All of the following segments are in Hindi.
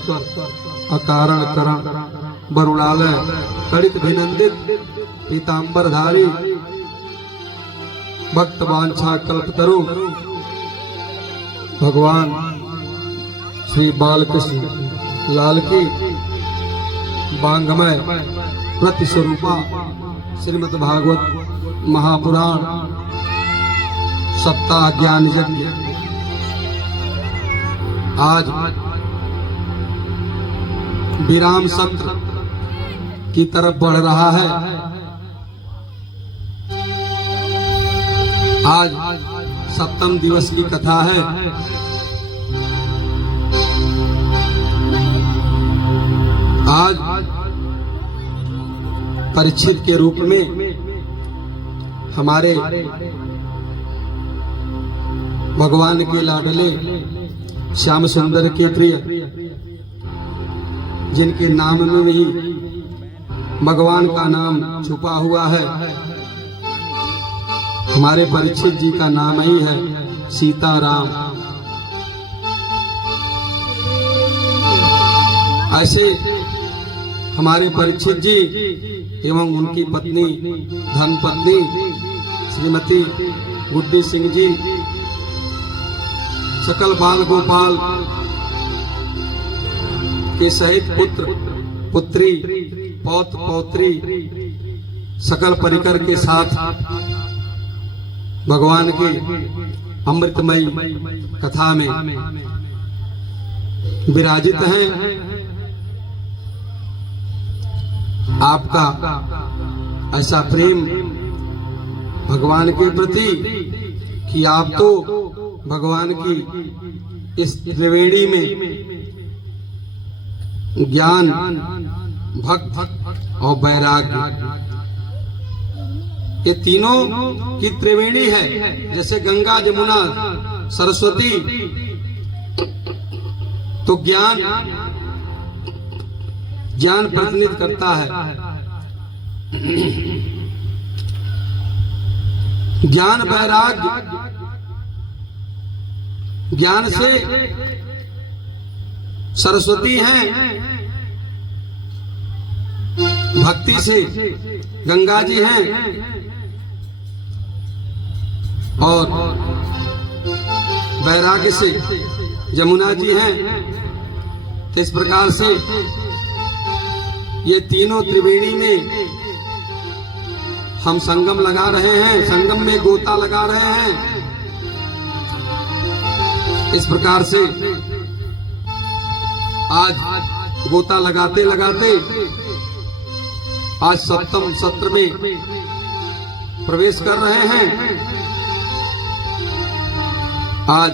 अकारण करण बरुणालय तड़ित भिनंदित पीतांबरधारी भक्त वांछा कल्पतरु भगवान श्री बालकृष्ण लाल की वांगमय प्रति स्वरूपा श्रीमद् भागवत महापुराण सप्ताह ज्ञान यज्ञ आज विराम सत्र की तरफ बढ़ रहा है। आज 7वें दिवस की कथा है। आज परीक्षित के रूप में हमारे भगवान के लाडले श्याम सुंदर के प्रिय, जिनके नाम में ही भगवान का नाम छुपा हुआ है, हमारे परीक्षित जी का नाम ही है सीताराम। ऐसे हमारे परीक्षित जी एवं उनकी पत्नी धर्मपत्नी श्रीमती गुड्डी सिंह जी, सकल बाल गोपाल के सहित पुत्र पुत्री पौत्र पौत्री सकल परिकर के साथ भगवान की अमृतमयी कथा में विराजित हैं। आपका ऐसा प्रेम भगवान के प्रति कि आप तो भगवान की इस त्रिवेणी में ज्ञान, भक्त और वैराग्य, ये तीनों की त्रिवेणी है। जैसे गंगा जमुना सरस्वती, तो ज्ञान प्रतिनिधित्व करता है। ज्ञान वैराग्य, ज्ञान से सरस्वती हैं, भक्ति से गंगा जी हैं और वैराग्य से जमुना जी हैं। तो इस प्रकार से ये तीनों त्रिवेणी में हम संगम लगा रहे हैं, संगम में गोता लगा रहे हैं। इस प्रकार से आज गोता लगाते लगाते आज 7वें सत्र में प्रवेश कर रहे हैं। आज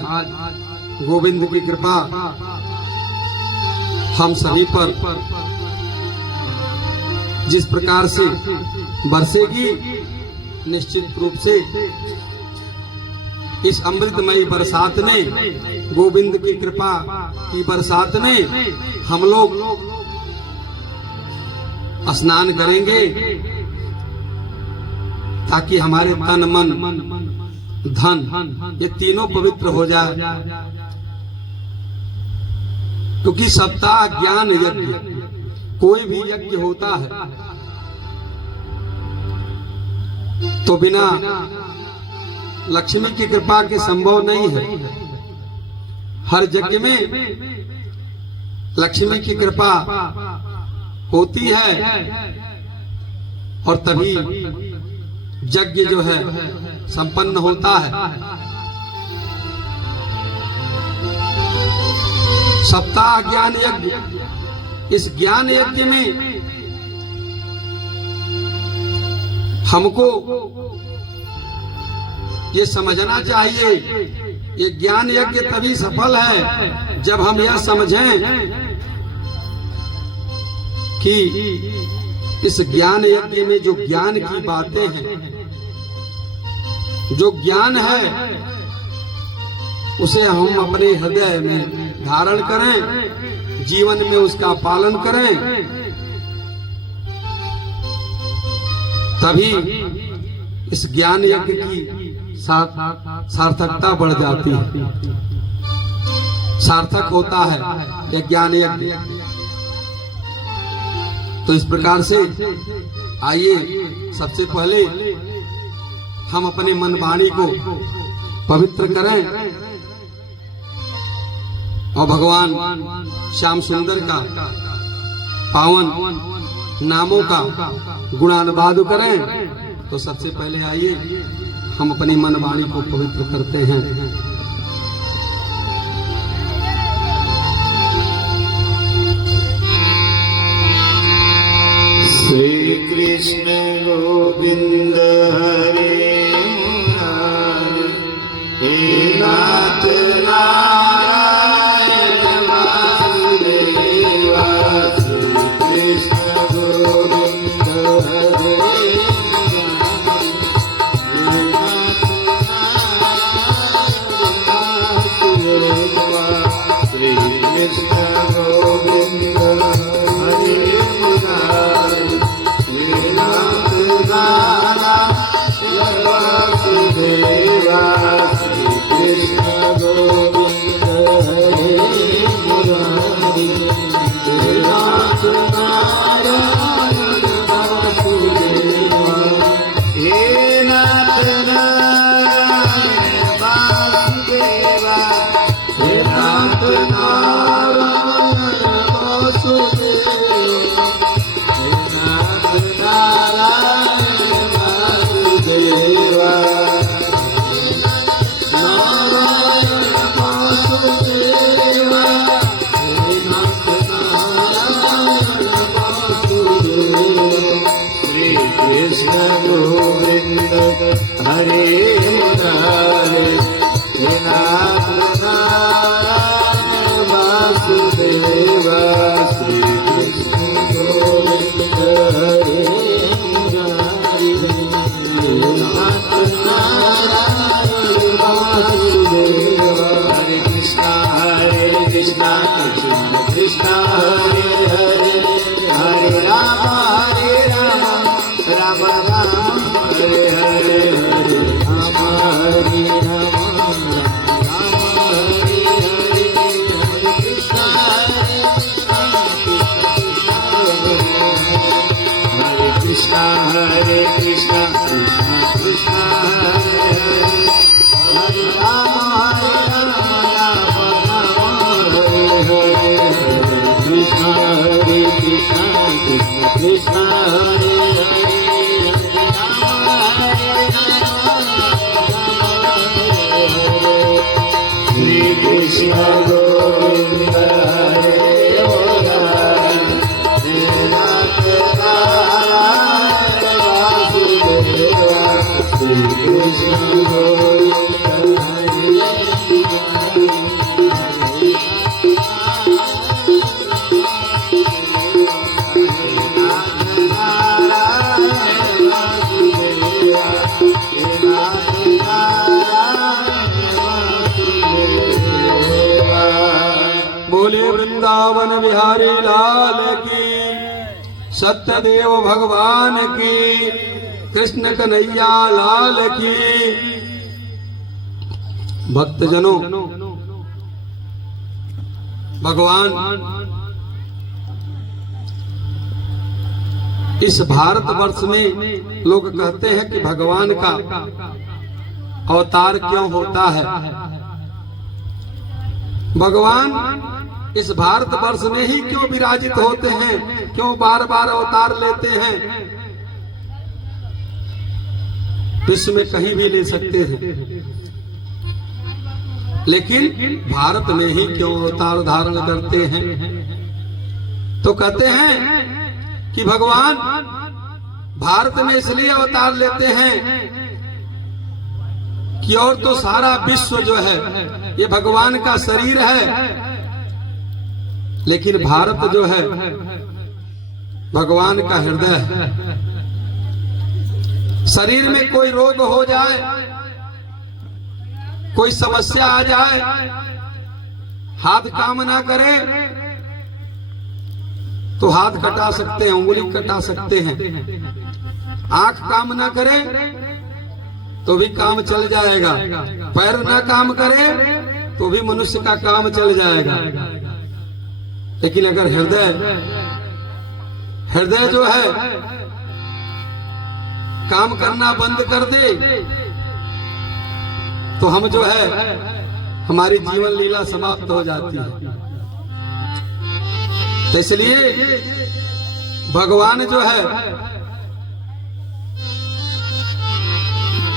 गोविंद की कृपा हम सभी पर जिस प्रकार से बरसेगी, निश्चित रूप से इस अमृतमयी बरसात में, गोविंद की कृपा की बरसात में हम लोग स्नान करेंगे ताकि हमारे तन मन धन ये तीनों पवित्र हो जाए। क्योंकि सप्ताह ज्ञान यज्ञ, कोई भी यज्ञ होता है तो बिना लक्ष्मी की कृपा के संभव नहीं है। हर यज्ञ में लक्ष्मी की कृपा होती है और तभी यज्ञ जो है संपन्न होता है। सप्ताह ज्ञान यज्ञ, इस ज्ञान यज्ञ में हमको ये समझना चाहिए, ये ज्ञान यज्ञ तभी सफल है जब हम यह समझें कि इस ज्ञान यज्ञ में जो ज्ञान की बातें हैं, जो ज्ञान है, उसे हम अपने हृदय में धारण करें, जीवन में उसका पालन करें, तभी इस ज्ञान यज्ञ की सार्थकता बढ़ जाती है, सार्थक होता है। या ज्ञान यज्ञ। तो इस प्रकार से आइए सबसे पहले हम अपने मन वाणी को पवित्र करें और भगवान श्याम सुंदर का पावन नामों का गुणानुवाद करें। तो सबसे पहले आइए हम अपनी मन वाणी को पवित्र करते हैं। श्री कृष्ण गोविंद हरे मुरारी, हे नाथ नारायण वासुदेवा। श्री कृष्ण गोविंद हरे मुरारी, हे नाथ नारायण वासुदेवा। श्री कृष्ण गोविंद हरे मुरारी, वासुदेवा। श्री कृष्ण गोविंद हरे मुरारी, हे नाथ नारायण वासुदेवा। हे नाथ नारायण वासुदेवा, हे नाथ नारायण वासुदेवा। हे नाथ नारायण वासुदेवा, नारायण वासुदेवा। हे नाथ नारायण वासुदेवा। श्री कृष्ण गोविंद हरे मुरारी, हे नाथ नारायण वासुदेवा। श्री कृष्ण गोविंद हरे मुरारी, हे नाथ नारायण वासुदेवा। हरे कृष्णा कृष्णा कृष्णा हरे हरे, हरे राम राम राम हरे हरे, हरे राम राम हरे हरे। हरे कृष्णा हरे कृष्णा हरे कृष्णा कृष्णा कृष्णा हरे हरे, हरे राम राम हरे हरे। हरे कृष्णा कृष्णा कृष्णा हरे हरे, हरे राम हरे हरे। श्री कृष्ण गोविंद हरे मुरारी, हे नाथ नारायण वासुदेवा। श्री कृष्ण गोविंद हरे मुरारी, बोले वृंदावन बिहारी लाल की, सत्यदेव भगवान की, कृष्ण कन्हैया लाल की। भक्तजनों, भगवान इस भारतवर्ष में लोग कहते हैं कि भगवान का अवतार क्यों होता है। भगवान इस भारतवर्ष में ही क्यों विराजित होते हैं, क्यों बार बार अवतार लेते हैं। विश्व में कहीं भी ले सकते हैं, लेकिन भारत में ही क्यों अवतार धारण करते हैं। तो कहते हैं कि भगवान भारत में इसलिए अवतार लेते हैं कि और तो सारा विश्व जो है ये भगवान का शरीर है, लेकिन भारत जो है भगवान का हृदय है। शरीर में कोई रोग हो जाए, कोई समस्या आ जाए, हाथ काम ना करे तो हाथ कटा सकते हैं, उंगली कटा सकते हैं। आंख काम ना करे तो भी काम चल जाएगा, पैर ना काम करे तो भी मनुष्य का काम चल जाएगा। लेकिन अगर हृदय जो है काम करना बंद कर दे तो हम जो है हमारी जीवन लीला समाप्त हो जाती है। तो इसलिए भगवान जो है,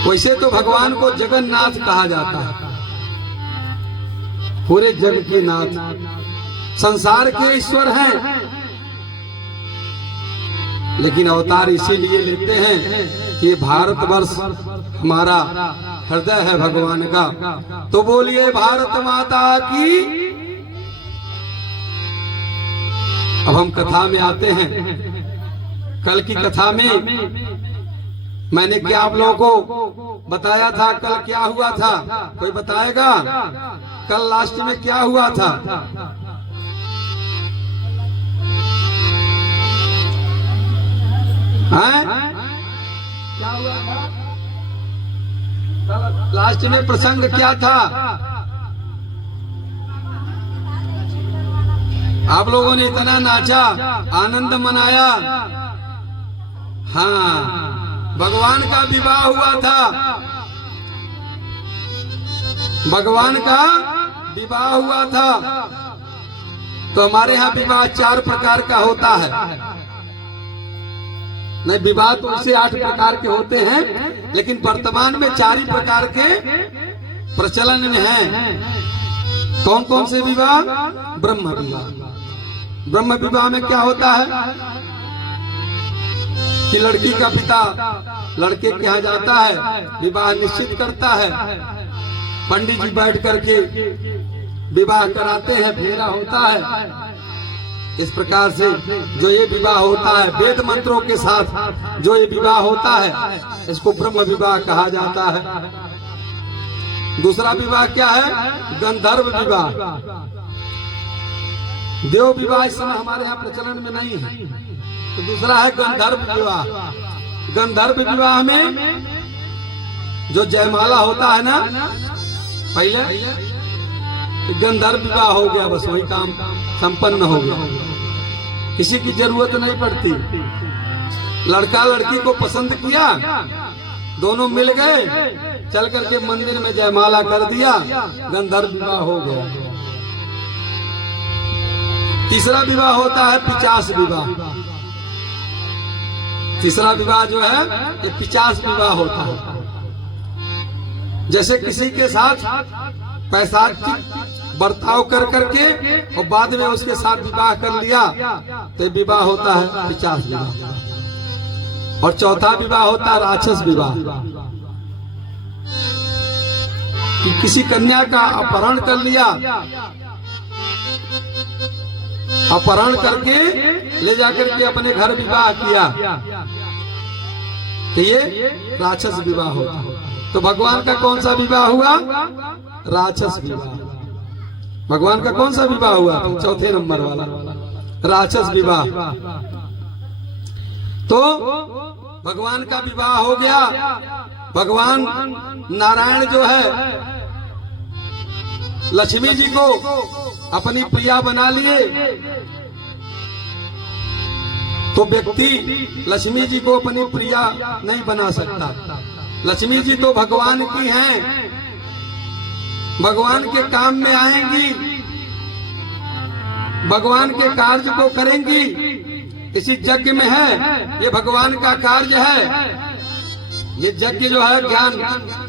वैसे तो भगवान को जगन्नाथ कहा जाता है, पूरे जग के नाथ, संसार के ईश्वर हैं। लेकिन अवतार इसीलिए लेते हैं कि भारतवर्ष हमारा हृदय है भगवान का। तो बोलिए भारत माता की। अब हम कथा में आते हैं। कल की कथा में मैंने क्या आप लोगों को बताया था? कल क्या हुआ था? कोई बताएगा? कल लास्ट में क्या हुआ था? क्या हुआ था? लास्ट में प्रसंग क्या था? आप लोगों ने इतना नाचा, आनंद मनाया। हाँ, भगवान का विवाह हुआ था। भगवान का विवाह हुआ था। तो हमारे यहाँ विवाह 4 प्रकार का होता है। नहीं, विवाह तो इसे 8 प्रकार के होते हैं, लेकिन वर्तमान में 4 ही प्रकार के प्रचलन में हैं। कौन कौन से विवाह? ब्रह्म विवाह। ब्रह्म विवाह में क्या होता है कि लड़की का पिता लड़के के यहाँ जाता है, विवाह निश्चित करता है, पंडित जी बैठ करके विवाह कराते हैं, फेरा होता है। इस प्रकार से जो ये विवाह होता है, वेद मंत्रों के साथ जो ये विवाह होता है, इसको ब्रह्म विवाह कहा जाता है। दूसरा विवाह क्या है? गंधर्व विवाह। देव विवाह इस समय हमारे यहाँ प्रचलन में नहीं है। तो दूसरा है गंधर्व विवाह। गंधर्व विवाह में जो जयमाला होता है ना, पहले गंधर्व विवाह हो गया, बस वही काम संपन्न हो गया, किसी की जरूरत नहीं पड़ती। लड़का लड़की को पसंद किया, दोनों मिल गए, चल करके मंदिर में जयमाला कर दिया, गंधर्व विवाह हो गया। तीसरा विवाह होता है पिचास विवाह। तीसरा विवाह जो है ये पिचास विवाह होता है। जैसे किसी के साथ पैसा बर्ताव कर करके और बाद में उसके साथ विवाह कर लिया, तो विवाह होता है पिचास विवाह। और चौथा विवाह होता है राक्षस विवाह, कि किसी कन्या का अपहरण कर लिया, अपहरण करके ले जाकर के अपने घर विवाह किया, तो ये राक्षस विवाह होता है। तो भगवान का कौन सा विवाह हुआ? राक्षस विवाह। भगवान का कौन सा विवाह हुआ? चौथे नंबर वाला, राक्षस विवाह। तो भगवान का विवाह हो गया। भगवान नारायण जो है लक्ष्मी जी को अपनी प्रिया बना लिए, तो व्यक्ति लक्ष्मी जी को अपनी प्रिया नहीं बना सकता। लक्ष्मी जी तो भगवान की हैं, भगवान के काम में आएंगी, भगवान के कार्य को करेंगी। इसी यज्ञ में है, ये भगवान का कार्य है। ये यज्ञ जो है, ज्ञान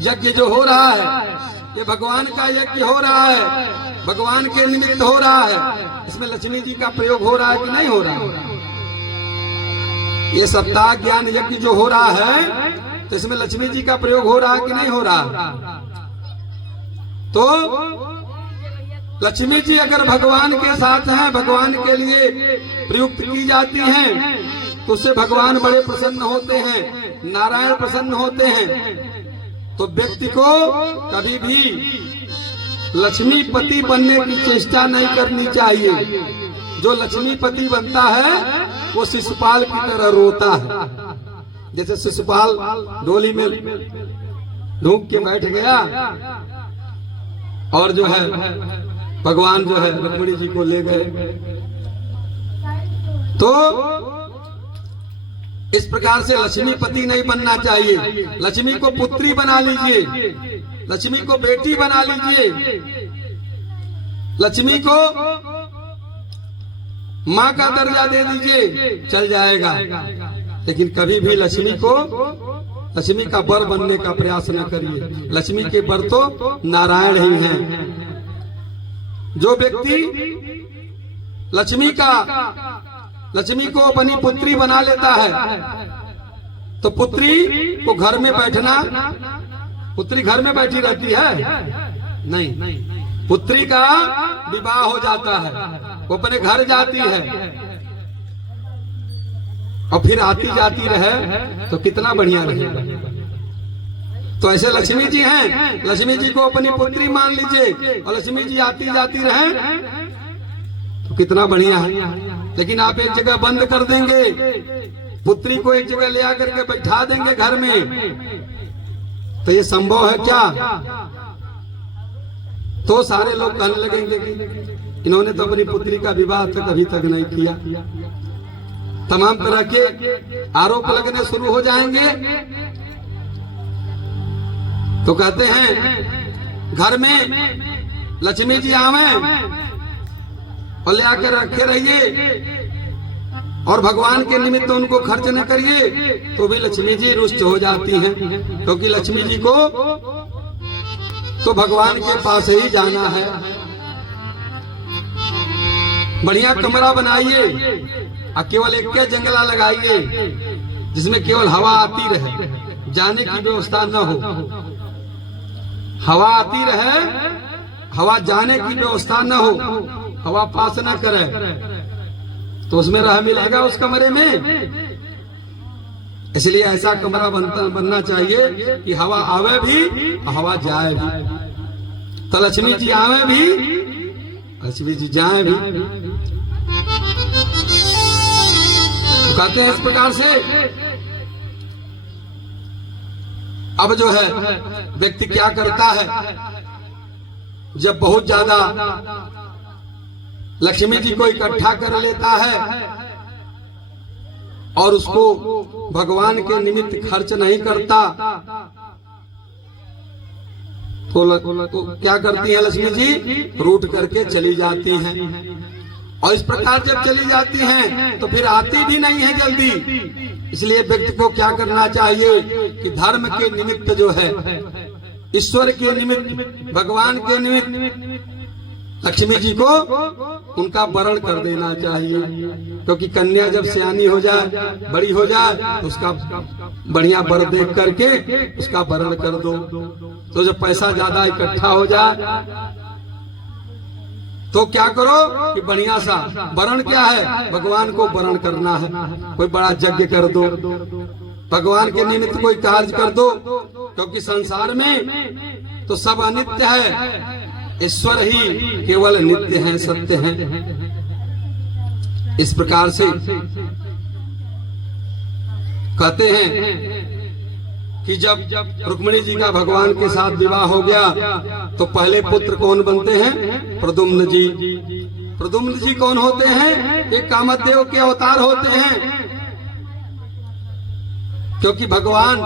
यज्ञ जो हो रहा है, ये भगवान का यज्ञ हो रहा है, भगवान के निमित्त हो रहा है। इसमें लक्ष्मी जी का प्रयोग हो रहा है कि नहीं हो रहा है? ये सप्ताह ज्ञान यज्ञ जो हो रहा है, तो इसमें लक्ष्मी जी का प्रयोग हो रहा है कि नहीं हो रहा? तो लक्ष्मी जी अगर भगवान के साथ हैं, भगवान के लिए प्रयुक्त की जाती हैं, तो उससे भगवान बड़े प्रसन्न होते हैं, नारायण प्रसन्न होते हैं। तो व्यक्ति को कभी भी लक्ष्मीपति बनने की चेष्टा नहीं करनी चाहिए। जो लक्ष्मीपति बनता है वो शिशुपाल की तरह रोता है। जैसे शिशुपाल डोली में ढूंढ के बैठ गया और जो है भगवान जो है रुक्मिणी जी को ले गए, तो इस प्रकार से लक्ष्मीपति नहीं बनना चाहिए। लक्ष्मी को पुत्री बना लीजिए, लक्ष्मी को बेटी बना लीजिए, लक्ष्मी को माँ का दर्जा दे दीजिए, चल जाएगा। लेकिन कभी भी लक्ष्मी का बर बनने का प्रयास न करिए। लक्ष्मी के बर तो नारायण ही हैं। जो व्यक्ति लक्ष्मी को अपनी पुत्री बना लेता है, तो पुत्री को घर में बैठना, पुत्री घर में बैठी रहती है नहीं, पुत्री का विवाह हो जाता है, वो अपने घर जाती है और फिर आती जाती रहे तो कितना बढ़िया रहेगा। तो ऐसे लक्ष्मी जी हैं, लक्ष्मी जी को अपनी पुत्री मान लीजिए और लक्ष्मी जी आती जाती रहे तो कितना बढ़िया है। लेकिन आप एक जगह बंद कर देंगे, पुत्री को एक जगह ले आकर के बैठा देंगे घर में, तो ये संभव है क्या? तो सारे लोग कहने लगेंगे कि इन्होंने तो अपनी पुत्री का विवाह तक अभी तक नहीं किया। तमाम तरह के आरोप लगने शुरू हो जाएंगे। तो कहते हैं घर में लक्ष्मी जी आवे और ले आकर रखे रहिए और भगवान के निमित्त उनको खर्च न करिए, तो भी लक्ष्मी जी रुष्ट हो जाती हैं, क्योंकि लक्ष्मी जी को तो भगवान के पास ही जाना है। बढ़िया कमरा बनाइए और केवल एक के जंगला लगाइए जिसमें केवल हवा आती रहे, जाने की व्यवस्था न हो। हवा आती रहे, हवा जाने की व्यवस्था न हो, हवा पास न करे, तो उसमें रह मिलेगा उस कमरे में। इसलिए ऐसा कमरा बनना चाहिए कि हवा आवे भी और हवा जाए भी। तो लक्ष्मी जी आवे भी, लक्ष्मी जी जाए भी। तो कहते हैं इस प्रकार से अब जो है व्यक्ति क्या करता है, जब बहुत ज्यादा लक्ष्मी जी को इकट्ठा कर लेता है और उसको भगवान के निमित्त खर्च नहीं करता, तो क्या करती है लक्ष्मी जी? रूठ करके चली जाती हैं। और इस प्रकार जब चली जाती हैं तो फिर आती भी नहीं है जल्दी। इसलिए व्यक्ति को क्या करना चाहिए कि धर्म के निमित्त जो है, ईश्वर के निमित्त, भगवान के निमित्त लक्ष्मी जी को उनका वरण कर देना चाहिए। क्योंकि कन्या जब सियानी हो जाए, बड़ी हो जाए, तो उसका बढ़िया वर देख करके उसका वरण कर दो। तो जब पैसा ज्यादा इकट्ठा हो जाए तो क्या करो कि बढ़िया सा वरण, क्या है, भगवान को वरण करना है। कोई बड़ा यज्ञ कर दो, भगवान के निमित्त कोई कार्य कर दो, क्योंकि संसार में तो सब अनित्य है, ईश्वर ही केवल नित्य है, सत्य है। इस प्रकार से कहते हैं कि जब रुक्मिणी जी का भगवान के साथ विवाह हो गया तो पहले पुत्र कौन बनते हैं? प्रद्युम्न जी। प्रद्युम्न जी कौन होते हैं? एक कामदेव के अवतार होते हैं। क्योंकि भगवान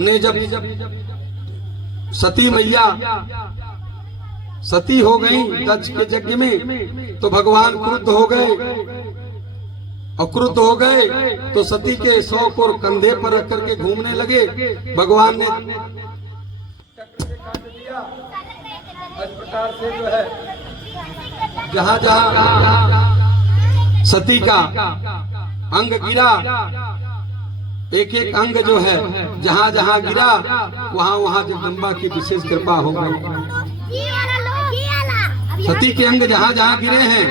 ने जब सती मैया सती हो गई दक्ष के यज्ञ में, तो भगवान क्रुद्ध हो गए, और क्रुद्ध हो गए तो सती के 100 को कंधे पर रख करके घूमने लगे। भगवान ने इस प्रकार से जो है जहां जहां सती का अंग गिरा, एक एक अंग जो है जहां जहां गिरा, वहां वहां जगदम्बा की विशेष कृपा हो गई। सती के अंग जहां जहां गिरे हैं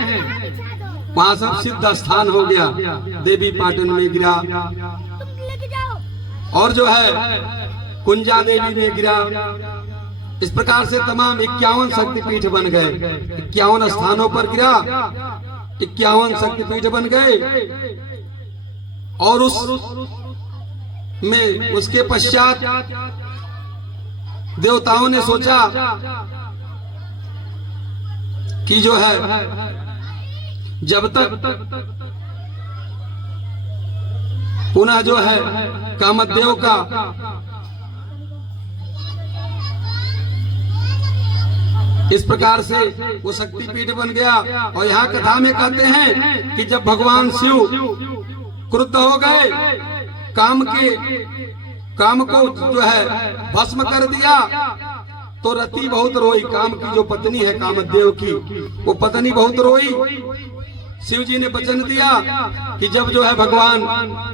वहां सब सिद्ध स्थान हो गया। देवी पाटन में गिरा, और जो है कुंजा देवी में गिरा। इस प्रकार से तमाम 51 शक्तिपीठ बन गए। 51 स्थानों पर गिरा, 51 शक्तिपीठ बन गए। और उसके पश्चात देवताओं ने सोचा कि जो है जब तक पुनः जो है कामदेव का इस प्रकार से वो शक्तिपीठ बन गया। और यहाँ कथा में कहते हैं कि जब भगवान शिव क्रुद्ध हो गए, काम को जो है भस्म कर दिया, तो रति बहुत रोई। काम की जो पत्नी है कामदेव की, वो पत्नी बहुत रोई। शिव जी ने वचन दिया कि जब जो है भगवान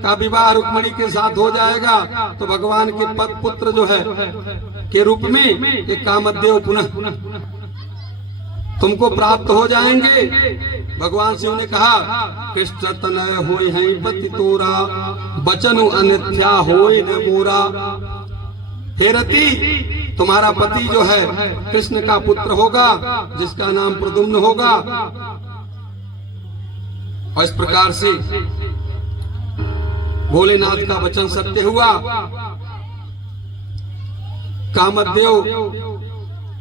का विवाह रुक्मिणी के साथ हो जाएगा, तो भगवान के पुत्र जो है के रूप में एक कामदेव पुनः तुमको प्राप्त हो जाएंगे। भगवान शिव ने कहा, कृष्ण तनय होय है पति तोरा, बचनु अन्यथा होय न मोरा। हे रति, तुम्हारा पति जो है कृष्ण का पुत्र होगा, जिसका नाम प्रद्युम्न होगा। और इस प्रकार से भोलेनाथ का वचन सत्य हुआ। कामदेव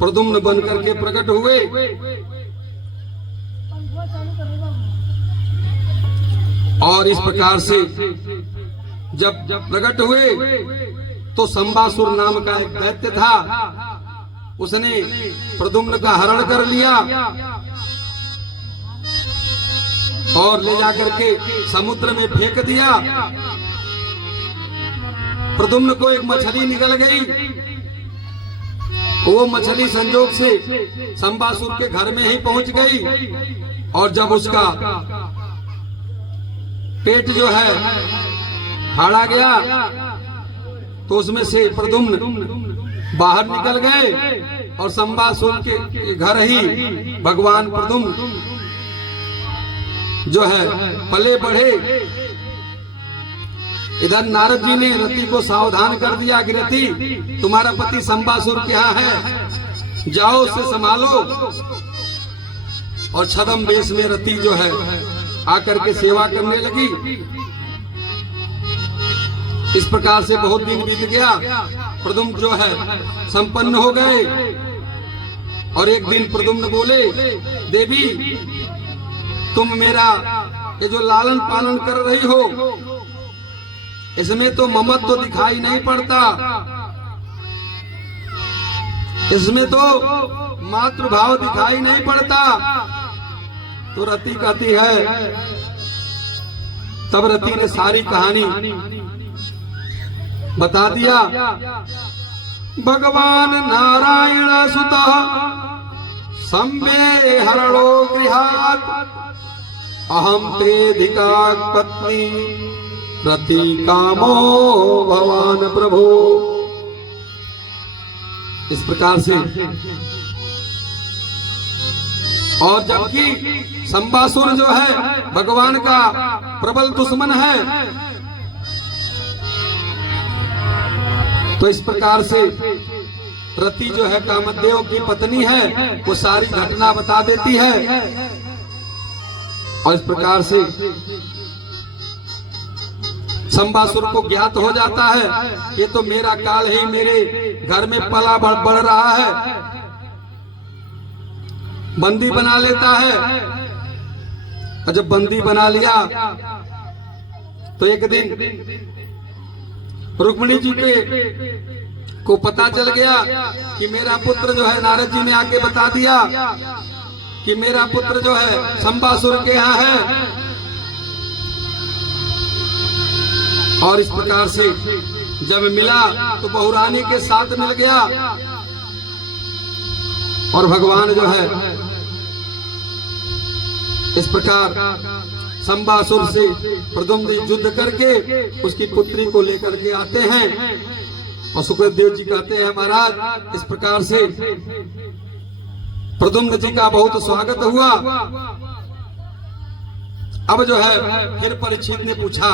प्रद्युम्न बन करके प्रकट हुए। और इस प्रकार से जब प्रकट हुए, तो संबासुर नाम का एक दैत्य था, उसने प्रद्युम्न का हरण कर लिया और ले जाकर के समुद्र में फेंक दिया। प्रद्युम्न को एक मछली निकल गई। वो मछली संजोग से संबासुर के घर में ही पहुंच गई। और जब उसका पेट जो है फाड़ा गया, तो उसमें से प्रद्युम्न बाहर निकल गए। और संबासुर के घर ही भगवान प्रद्युम्न जो है पले बढ़े। इधर नारद जी ने रति को सावधान कर दिया कि रति, तुम्हारा पति संबासुर के यहाँ है, जाओ उसे संभालो। और छद्म वेश में रति जो है आकर के सेवा करने लगी। इस प्रकार से बहुत दिन बीत गया। प्रद्युम्न जो है संपन्न हो गए। और एक दिन प्रद्युम्न बोले, देवी, तुम मेरा ये जो लालन पालन कर रही हो, इसमें तो ममत्व तो दिखाई नहीं पड़ता, इसमें तो मातृभाव दिखाई नहीं पड़ता। तो रति कहती है, तब रति ने सारी कहानी बता दिया। भगवान नारायण सुतः संवे हरणो गृहात्, अहम त्रेधिका पत्नी रति कामो भवान प्रभु। इस प्रकार से। और जबकि संबासुर जो है भगवान का प्रबल दुश्मन है, तो इस प्रकार से रति जो है कामदेव की पत्नी है, वो सारी घटना बता देती है। और इस प्रकार से संबासुर को ज्ञात हो जाता है, ये तो मेरा काल ही मेरे घर में पला बढ़ रहा है। बंदी बना लेता है। और जब बंदी बना लिया, तो एक दिन रुक्मिणी जी को पता चल गया कि मेरा पुत्र जो है, नारद जी ने आके बता दिया कि मेरा पुत्र जो है संबासुर के यहाँ है। और इस प्रकार से जब मिला, तो बहुरानी के साथ मिल गया। और भगवान जो है इस प्रकार संबासुर से प्रद्युम्न युद्ध करके उसकी पुत्री को लेकर के आते हैं। और सुखदेव जी कहते हैं, महाराज, इस प्रकार से प्रद्युम्न जी का बहुत स्वागत हुआ। अब जो है फिर परीक्षित ने पूछा,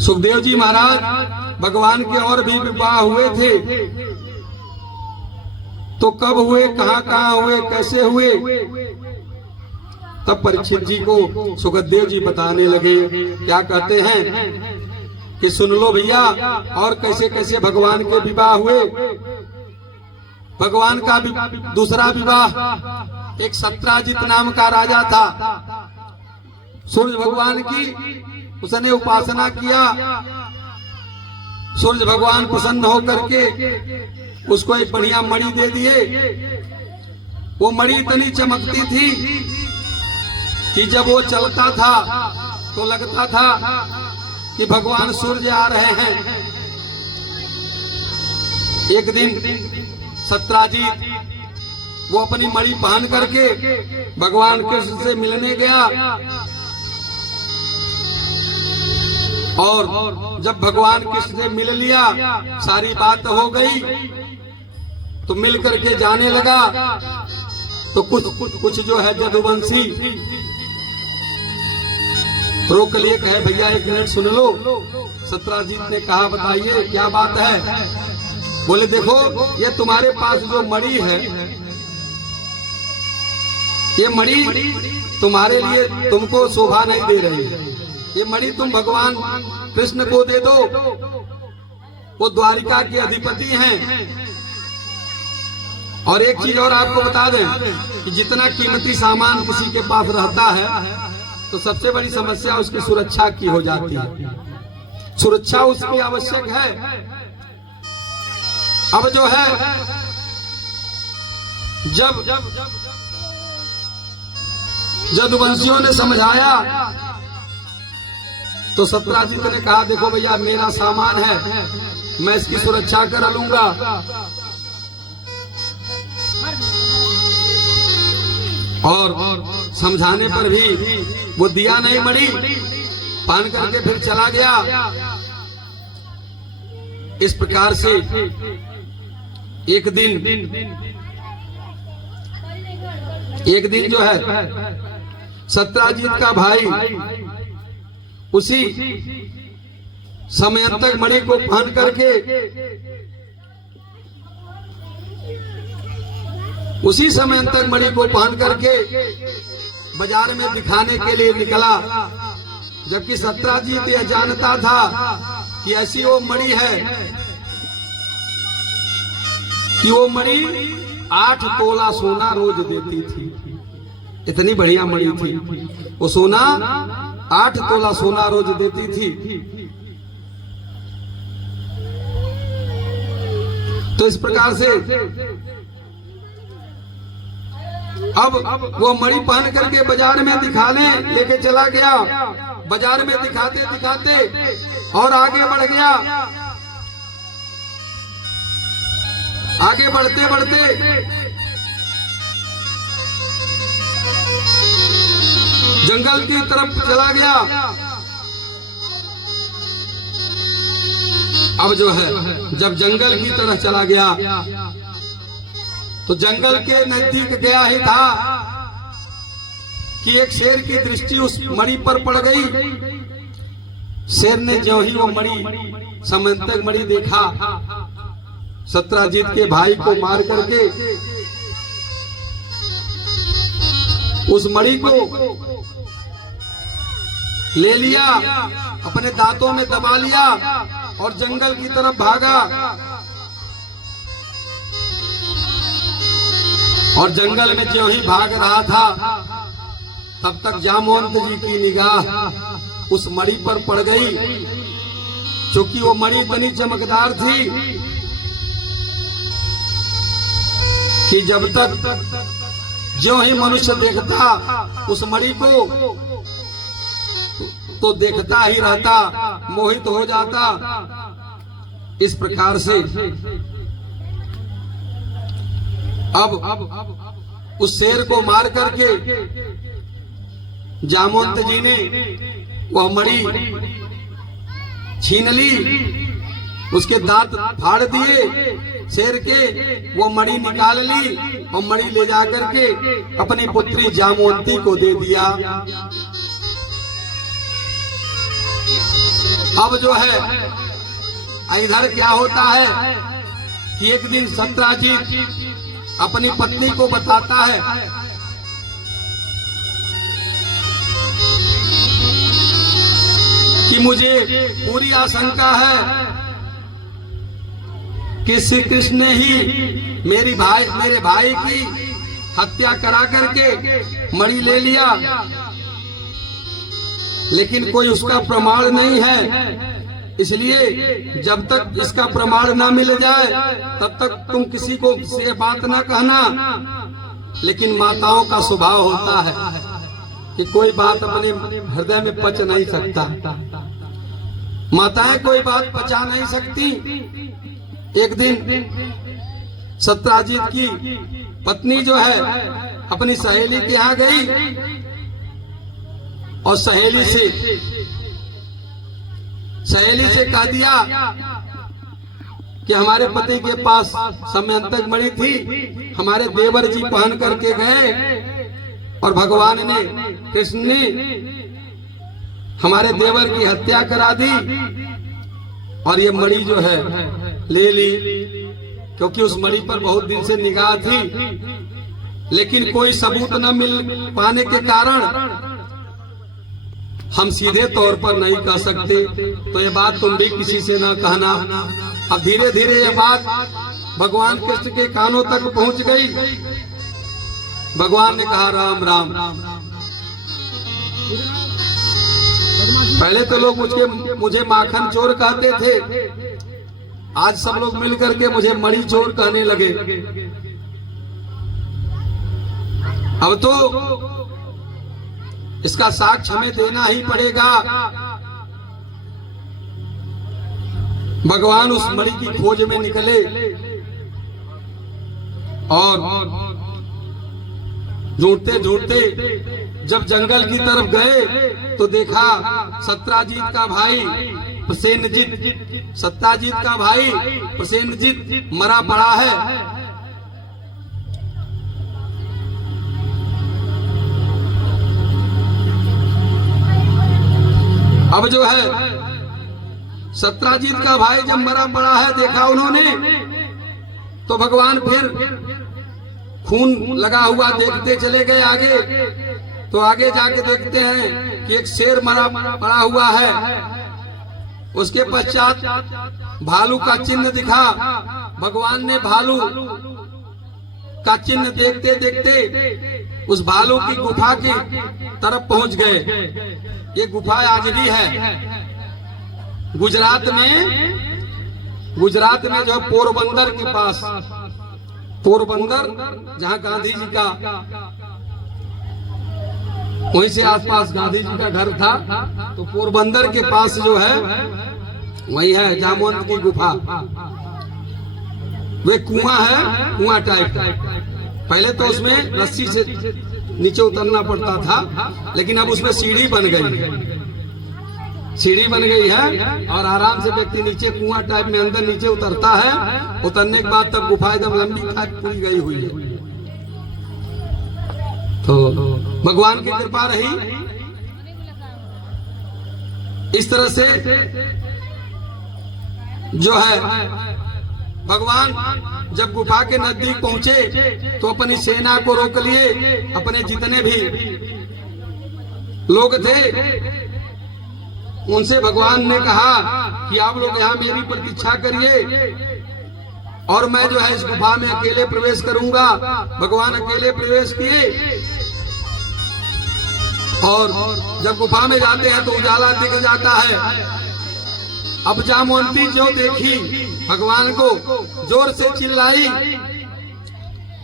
सुखदेव जी महाराज, भगवान के और भी विवाह हुए थे, तो कब हुए, कहाँ हुए, कैसे हुए? तब परीक्षित जी को सुखदेव जी बताने लगे। क्या कहते हैं कि सुन लो भैया, और कैसे कैसे भगवान के विवाह हुए। भगवान का दूसरा विवाह एक सत्राजित नाम का राजा था, सूर्य भगवान की उसने उपासना किया। सूर्य भगवान प्रसन्न होकर के उसको एक बढ़िया मणि दे दिए। वो मणि इतनी चमकती थी कि जब वो चलता था तो लगता था कि भगवान सूर्य आ रहे हैं। एक दिन सत्राजीत वो अपनी मणि पहन करके भगवान कृष्ण से मिलने गया और जब भगवान कृष्ण से मिल लिया, सारी बात हो गई, तो मिल करके जाने लगा। तो कुछ जो है जदुवंशी रोक लिए, कहे भैया एक मिनट सुन लो। सत्राजीत ने कहा बताइए क्या बात है। बोले देखो ये तुम्हारे पास जो मणि है, ये मणि तुम्हारे लिए तुमको शोभा नहीं दे रही है। ये मणि तुम भगवान कृष्ण को दे दो, वो द्वारिका के अधिपति हैं। और एक चीज और आपको बता दें कि जितना कीमती सामान किसी के पास रहता है तो सबसे बड़ी समस्या उसकी सुरक्षा की हो जाती है। सुरक्षा उसकी आवश्यक है। अब जो है जब जदुवंशियों ने समझाया तो सत्राजीत ने कहा देखो भैया मेरा सामान है, मैं इसकी सुरक्षा कर लूंगा। और समझाने पर भी वो दिया नहीं मणि, पहन करके फिर चला गया। इस प्रकार से एक दिन जो है सत्राजीत का भाई उसी समयंतक मणि को पहन करके बाजार में दिखाने के लिए निकला। जबकि सत्राजीत यह जानता था कि ऐसी वो मणि है कि वो मणि 8 तोला सोना रोज देती थी। इतनी बढ़िया मणि थी वो, सोना 8 तोला सोना रोज देती थी। तो इस प्रकार से अब वो मणि पहन करके बाजार में दिखाने लेके चला गया। बाजार में दिखाते दिखाते और आगे बढ़ गया। आगे बढ़ते बढ़ते जंगल की तरफ चला गया। अब जो है जब जंगल की तरफ चला गया तो जंगल के नजदीक गया ही था कि एक शेर की दृष्टि उस मणि पर पड़ गई। शेर ने जो ही वो मणि समंतक मणि देखा, सत्राजीत के भाई को मार करके उस मणि को ले लिया, अपने दांतों में दबा लिया और जंगल की तरफ भागा। और जंगल में जो ही भाग रहा था तब तक जामवंत जी की निगाह उस मणि पर पड़ गई। क्योंकि वो मणि इतनी चमकदार थी कि जब तक जो ही मनुष्य देखता उस मणि को तो देखता ही रहता, मोहित हो जाता। इस प्रकार से अब उस शेर को मार करके जामवंत जी ने वह मणि छीन ली, उसके दांत फाड़ दिए शेर के, वो मणि निकाल ली और मणि ले जाकर के अपनी पुत्री जामवंती को दे दिया। अब जो है इधर क्या होता है कि एक दिन सत्राजीत अपनी पत्नी को बताता है कि मुझे पूरी आशंका है कि श्री कृष्ण ने ही मेरे भाई की हत्या करा करके मणि ले लिया। लेकिन कोई उसका प्रमाण नहीं है। इसलिए जब तक इसका प्रमाण ना मिल जाए तब तक तुम किसी को ये बात ना कहना। लेकिन माताओं का स्वभाव होता है कि कोई बात अपने हृदय में पच नहीं सकता। माताएं कोई बात पचा नहीं सकती। एक दिन सत्राजित की पत्नी जो है अपनी सहेली के यहाँ गई और सहेली से कह दिया कि हमारे पति के पास समयंतक मणि थी, हमारे देवर जी पहन करके गए और भगवान ने, कृष्ण ने हमारे देवर की हत्या करा दी और ये मणि जो है ले ली, क्योंकि उस मणि पर बहुत दिन से निगाह थी। लेकिन कोई सबूत न मिल पाने के कारण हम सीधे तौर पर नहीं कह सकते, तो ये बात तुम भी किसी से न कहना। अब धीरे धीरे ये बात भगवान कृष्ण के कानों तक पहुंच गई। भगवान ने कहा राम राम। पहले तो लोग मुझे माखन चोर कहते थे, आज सब लोग मिलकर के मुझे मणि चोर कहने लगे। अब तो इसका साक्ष्य हमें देना ही पड़ेगा। भगवान उस मणि की खोज में निकले और ढूंढते ढूंढते जब जंगल की तरफ गए तो देखा सत्राजित का भाई प्रसेनजित, सत्ताजीत का भाई प्रसेनजित मरा पड़ा है। अब जो है सत्राजित का भाई जब मरा पड़ा है देखा उन्होंने, तो भगवान फिर खून लगा हुआ देखते चले गए आगे। तो आगे जाके देखते हैं कि एक शेर मरा पड़ा हुआ है। उसके पश्चात भालू का चिन्ह दिखा। भगवान ने भालू का चिन्ह देखते देखते उस भालू की गुफा की तरफ पहुंच गए। ये गुफा आज भी है गुजरात में जो पोरबंदर के पास, पोरबंदर जहां गांधी जी का, वहीं से आसपास गांधी जी का घर था, तो पोरबंदर के पास जो है वही है जामवंत की गुफा। वे कुआं है, कुआं टाइप। पहले तो उसमें रस्सी से नीचे उतरना पड़ता था, लेकिन अब उसमें सीढ़ी बन गई, सीढ़ी बन गई है और आराम से व्यक्ति नीचे कुआं टाइप में अंदर नीचे उतरता है। उतरने के बाद तब गुफा एकदम लंबी पूरी गई हुई है। तो भगवान की कृपा रही। इस तरह से जो है भगवान जब गुफा के नजदीक पहुंचे तो अपनी सेना को रोक लिए। अपने जितने भी लोग थे उनसे भगवान ने कहा कि आप लोग यहाँ मेरी प्रतीक्षा करिए और मैं जो है इस गुफा में अकेले प्रवेश करूंगा। भगवान अकेले प्रवेश किए और जब गुफा में जाते हैं तो उजाला दिख जाता है। अब जामवंती जो देखी भगवान को, जोर से चिल्लाई।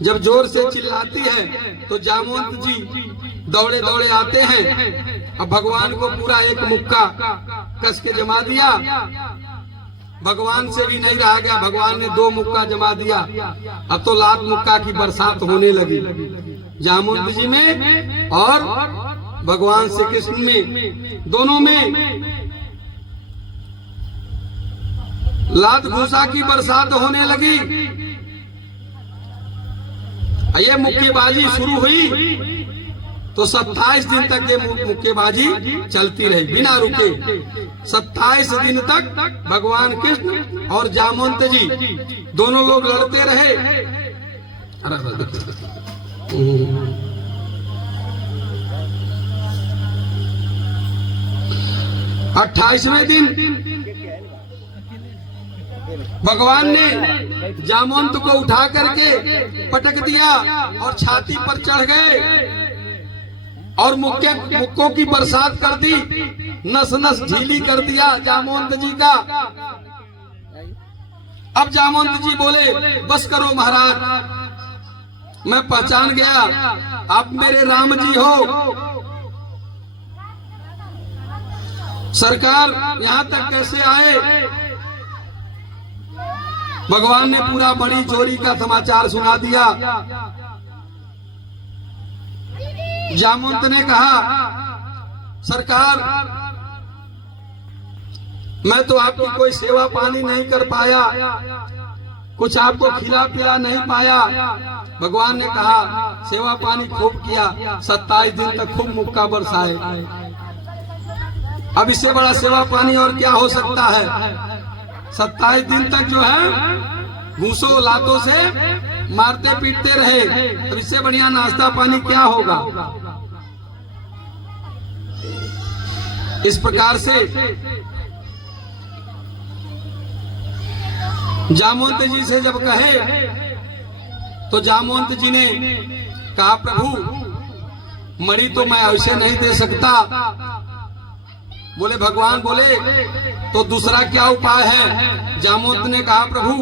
जब जोर से चिल्लाती है तो जामवंत जी दौड़े दौड़े आते हैं। अब भगवान को पूरा एक मुक्का कस के जमा दिया। भगवान से भी नहीं रहा गया, भगवान ने 2 मुक्का जमा दिया। अब तो लात मुक्का की बरसात होने लगी जामवंत जी में और भगवान श्री कृष्ण में, दोनों में लात घूसा की बरसात होने लगी। ये मुक्केबाजी शुरू हुई तो 27 दिन तक ये मुक्केबाजी चलती रही बिना रुके। 27 दिन तक भगवान कृष्ण और जामवंत जी दोनों लोग लड़ते रहे। 28वें दिन भगवान ने जामवंत को उठा करके पटक दिया और छाती पर चढ़ गए। और मुक्कों की बरसात कर दी, नस नस ढीली कर दिया जामवंत जी का। अब जामवंत जी बोले, बस करो महाराज, मैं पहचान गया आप मेरे राम जी हो। सरकार यहां तक कैसे आए? भगवान ने पूरा बड़ी चोरी का समाचार सुना दिया। जामवंत ने कहा, सरकार मैं तो आपकी कोई सेवा पानी नहीं कर पाया, कुछ आपको खिला पिला नहीं पाया। भगवान ने कहा, सेवा पानी खूब किया, 27 दिन तक खूब मुक्का बरसाए। अब इससे बड़ा सेवा पानी और क्या हो सकता है? 27 दिन तक जो है घूसों लातों से मारते पीटते रहे। अब इससे बढ़िया नाश्ता पानी क्या होगा? इस प्रकार से जामवंत जी से जब कहे तो जामवंत जी ने कहा, प्रभु मणि तो मैं ऐसे नहीं दे सकता। बोले भगवान बोले तो दूसरा क्या उपाय है? जामवंत ने कहा, प्रभु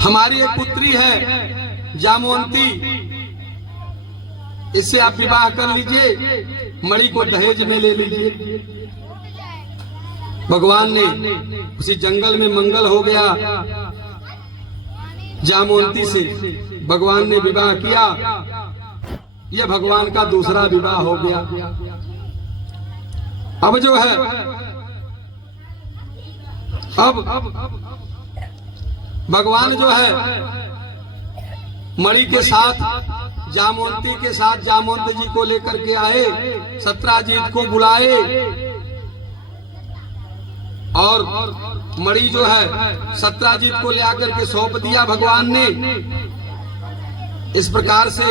हमारी एक पुत्री है जामवंती, इससे आप विवाह कर लीजिए, मणि को दहेज में ले लीजिए। भगवान ने उसी जंगल में मंगल हो गया, जामवंती से भगवान ने विवाह किया। यह भगवान का दूसरा विवाह हो गया। अब जो है अब भगवान जो है मणि के साथ जामवंती के साथ जामवंत जी को लेकर के आए, सत्राजीत को बुलाए और मणि जो है सत्राजीत को ले आकर के सौंप दिया भगवान ने। इस प्रकार से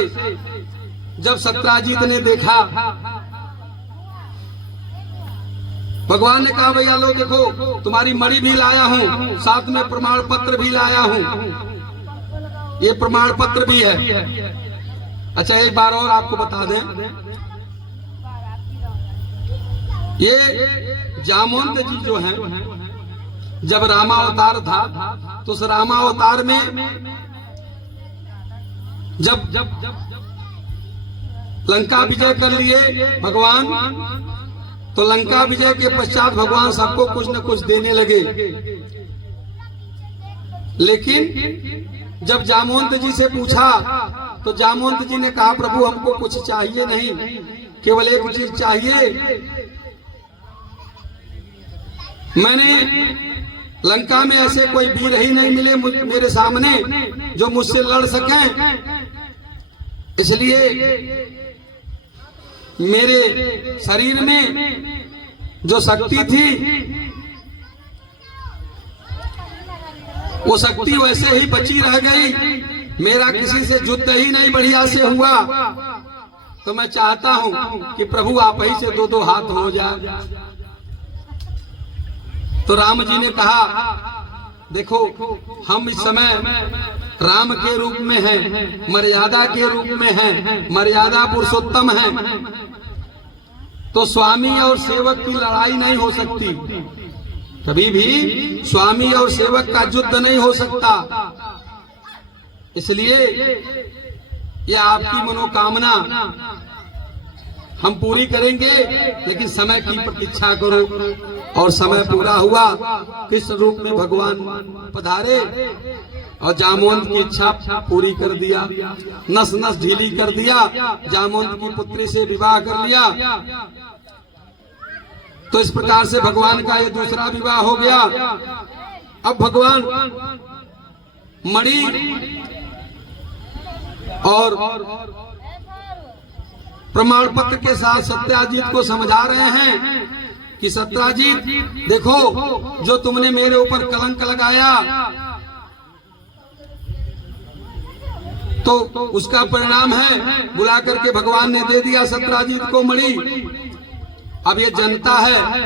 जब सत्राजीत ने देखा, भगवान ने कहा, भैया लो देखो तुम्हारी मणि भी लाया हूं, साथ में प्रमाण पत्र भी लाया हूं, ये प्रमाण पत्र भी है। अच्छा एक बार और आपको बता दें, ये जामवंत जी जो हैं, जब रामावतार था तो उस रामावतार में जब लंका विजय कर लिए भगवान, तो लंका विजय के पश्चात भगवान सबको कुछ न कुछ देने लगे। लेकिन जब जामवंत जी से पूछा तो जामवंत जी ने कहा, प्रभु हमको कुछ चाहिए नहीं, केवल एक चीज चाहिए, मैंने लंका में ऐसे कोई वीर ही नहीं मिले मेरे सामने जो मुझसे लड़ सकें, इसलिए मेरे शरीर में जो शक्ति थी वो शक्ति वैसे ही बची रह गई, मेरा किसी से युद्ध ही नहीं बढ़िया से हुआ, तो मैं चाहता हूं कि प्रभु आप ही से दो हाथ हो जाए। तो राम जी ने कहा, देखो हम इस समय राम के रूप में हैं, मर्यादा के रूप में हैं, मर्यादा पुरुषोत्तम हैं, तो स्वामी और सेवक की लड़ाई नहीं हो सकती, कभी भी स्वामी और सेवक का युद्ध नहीं हो सकता। इसलिए यह आपकी मनोकामना हम पूरी करेंगे, लेकिन समय की प्रतीक्षा करो। और समय पूरा हुआ, कृष्ण रूप में भगवान पधारे और जामवंत की इच्छा पूरी कर दिया, नस नस ढीली कर दिया, जामवंत की पुत्री से विवाह कर लिया। तो इस प्रकार से भगवान का ये दूसरा विवाह हो गया। अब भगवान मणि और प्रमाण पत्र के साथ सत्याजीत को समझा रहे हैं कि सत्याजीत देखो, जो तुमने मेरे ऊपर कलंक लगाया तो उसका परिणाम है, बुला करके भगवान ने दे दिया सत्याजीत को मणि। अब ये जनता है,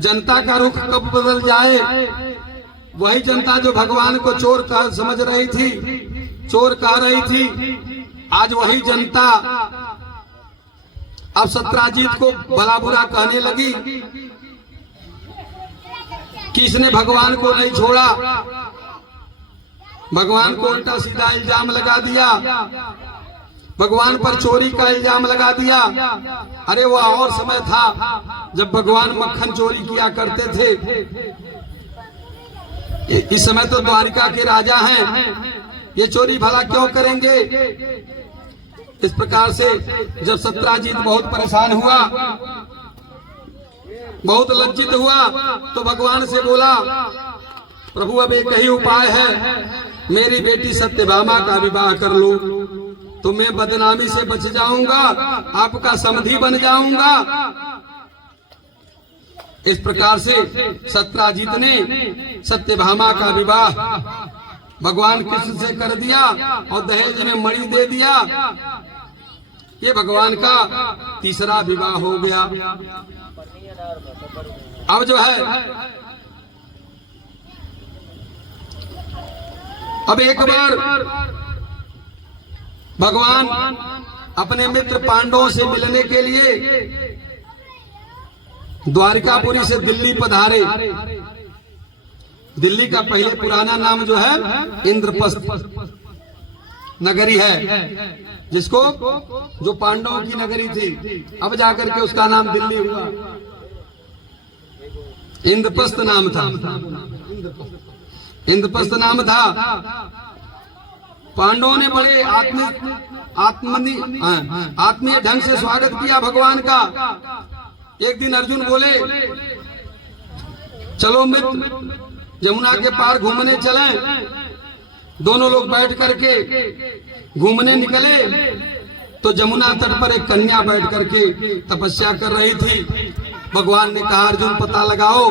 जनता का रुख कब बदल जाए, वही जनता जो भगवान को चोर समझ रही थी चोर कह रही थी, आज वही जनता अब सत्राजीत को भला बुरा कहने लगी कि इसने भगवान को नहीं छोड़ा, भगवान को उल्टा सीधा इल्जाम लगा दिया, भगवान पर चोरी का इल्जाम लगा दिया। अरे वह और समय था जब भगवान मक्खन चोरी किया करते थे, इस समय तो द्वारिका के राजा हैं, ये चोरी भला क्यों करेंगे। इस प्रकार से जब सत्राजीत बहुत परेशान हुआ, बहुत लज्जित हुआ, तो भगवान से बोला, प्रभु अब एक ही उपाय है, मेरी बेटी सत्यभामा का विवाह कर लो तो मैं बदनामी से बच जाऊंगा, आपका समधी बन जाऊंगा। इस प्रकार से सत्राजीत ने सत्यभामा का विवाह भगवान कृष्ण से कर दिया और दहेज में मणि दे दिया। ये भगवान का तीसरा विवाह हो गया। अब जो है, अब एक बार भगवान अपने मित्र पांडवों से मिलने के लिए द्वारिकापुरी से दिल्ली पधारे। दिल्ली का पहले पुराना नाम जो है इंद्रप्रस्थ नगरी है, जिसको जो पांडवों की नगरी थी, अब जाकर के उसका नाम दिल्ली हुआ। इंद्रप्रस्थ नाम था, इंद्रप्रस्थ नाम था। पांडवों ने बड़े आत्मीय ढंग से स्वागत किया भगवान का। एक दिन अर्जुन बोले, चलो मित्र यमुना के पार घूमने चलें। दोनों लोग बैठ करके घूमने निकले तो यमुना तट पर एक कन्या बैठ करके तपस्या कर रही थी। भगवान ने कहा, अर्जुन पता लगाओ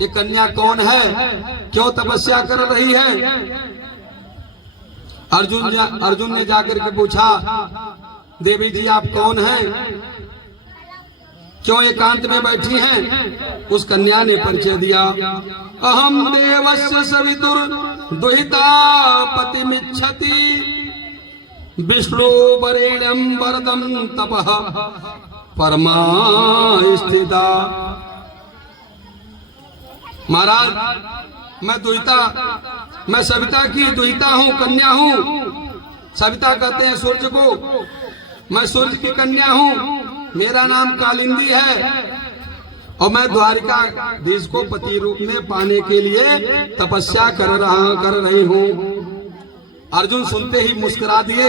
ये कन्या कौन है, क्यों तपस्या कर रही है। अर्जुन ने जाकर के पूछा, देवी जी आप कौन हैं, क्यों एकांत में बैठी हैं। उस कन्या ने परिचय दिया, अहम देवस्य सवितुर दुहिता पतिमिच्छति विष्णु वरेण्यं वरदं तपः परमा स्थिता। महाराज मैं सविता की दुहिता हूँ, कन्या हूँ। सविता कहते हैं सूर्य को, मैं सूर्य की कन्या हूँ। मेरा नाम कालिंदी है और मैं द्वारिकाधीश को पति रूप में पाने के लिए तपस्या कर रही हूँ। अर्जुन सुनते ही मुस्कुरा दिए,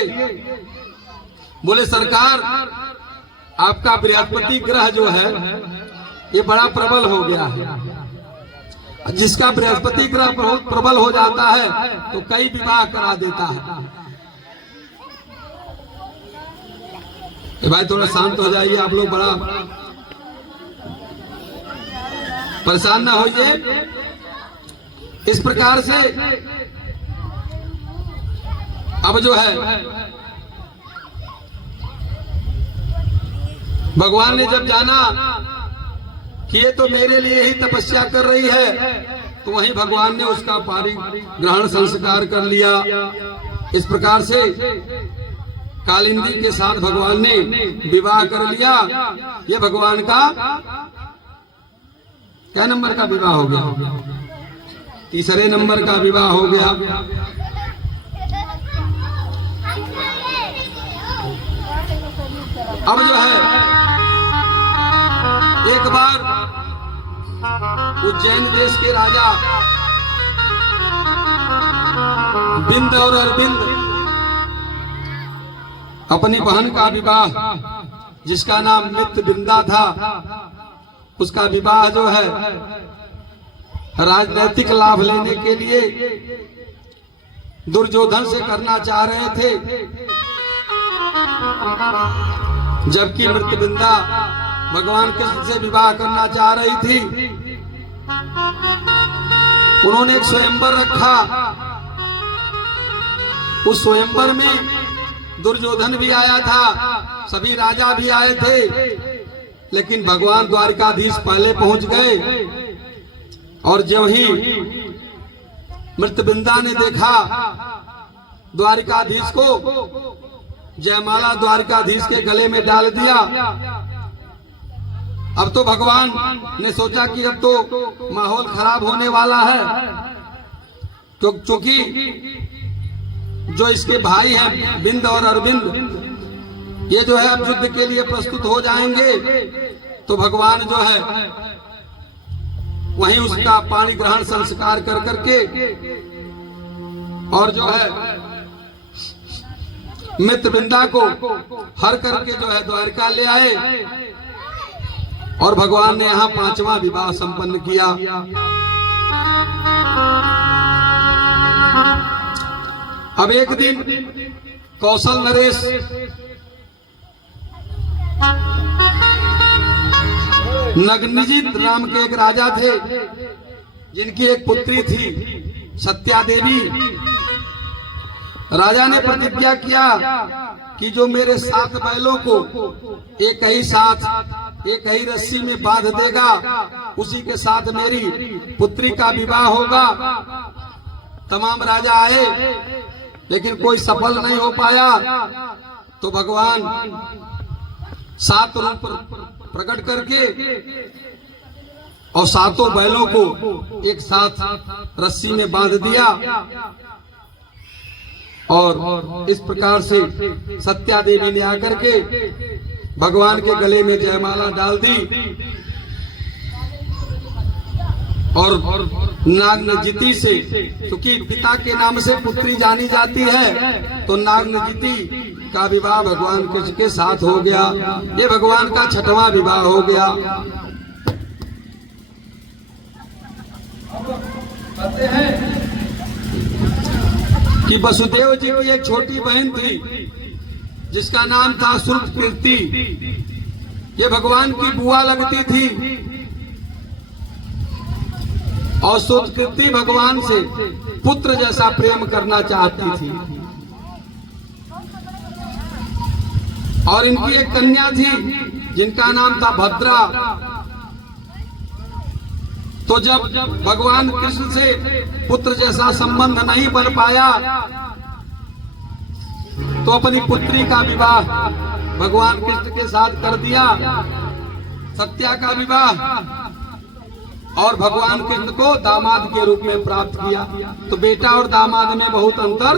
बोले सरकार आपका बृहस्पति ग्रह जो है ये बड़ा प्रबल हो गया है। जिसका बृहस्पति ग्रह प्रबल हो जाता है तो कई विवाह करा देता है। भाई थोड़ा शांत हो जाइए, आप लोग बड़ा परेशान ना होइए। इस प्रकार से अब जो है भगवान ने जब जाना कि ये तो मेरे लिए ही तपस्या कर रही है, तो वहीं भगवान ने उसका ग्रहण संस्कार कर लिया। इस प्रकार से कालिंदी के साथ भगवान ने विवाह कर लिया। ये भगवान का क्या नंबर का विवाह हो गया, तीसरे नंबर का विवाह हो गया। अब जो है एक बार उज्जैन देश के राजा बिंद और अरविंद अपनी बहन का विवाह, जिसका नाम मित्र बिंदा था, उसका विवाह जो है राजनैतिक लाभ लेने के लिए दुर्योधन से करना चाह रहे थे, जबकि मृत्युबिंदा भगवान कृष्ण से विवाह करना चाह रही थी। उन्होंने एक स्वयंवर रखा। उस स्वयंवर में दुर्योधन भी आया था, सभी राजा भी आए थे, लेकिन भगवान द्वारिकाधीश पहले पहुंच गए। और जब ही मृत्युबिंदा ने देखा द्वारिकाधीश को जयमाला द्वारिकाधीश के गले में डाल दिया। अब तो भगवान ने सोचा कि अब तो माहौल खराब होने वाला है, क्योंकि जो इसके भाई हैं बिंद और अरविंद, ये जो है अब युद्ध के लिए प्रस्तुत हो जाएंगे। तो भगवान जो है वहीं उसका पाणी ग्रहण संस्कार कर करके और जो है मित्र वृंदा को हर करके जो है द्वारका ले आए और भगवान ने यहाँ 5वां विवाह संपन्न किया। अब एक दिन कौशल नरेश नग्नजित नाम के एक राजा थे, जिनकी एक पुत्री थी सत्या देवी। राजा ने प्रतिज्ञा किया कि जो मेरे 7 बैलों को एक ही साथ एक ही रस्सी में बांध देगा, उसी के साथ मेरी पुत्री का विवाह होगा। तमाम राजा आए लेकिन कोई सफल नहीं हो पाया। तो भगवान 7 रूप प्रकट करके और 7 बैलों को एक साथ रस्सी में बांध दिया और इस प्रकार से सत्या देवी ने आकर के भगवान के गले में जयमाला डाल दी और नागनजिती से, क्योंकि पिता के नाम से पुत्री जानी जाती है, तो नागनजिती का विवाह भगवान कृष्ण के साथ हो गया। ये भगवान का 6वां विवाह हो गया। कहते हैं कि वसुदेव जी की एक छोटी बहन थी जिसका नाम था श्रुतकीर्ति। ये भगवान की बुआ लगती थी और श्रुतकीर्ति भगवान से पुत्र जैसा प्रेम करना चाहती थी। और इनकी एक कन्या थी जिनका नाम था भद्रा। तो जब भगवान कृष्ण से पुत्र जैसा संबंध नहीं बन पाया तो अपनी पुत्री का विवाह भगवान कृष्ण के साथ कर दिया, सत्या का विवाह, और भगवान कृष्ण को दामाद के रूप में प्राप्त किया। तो बेटा और दामाद में बहुत अंतर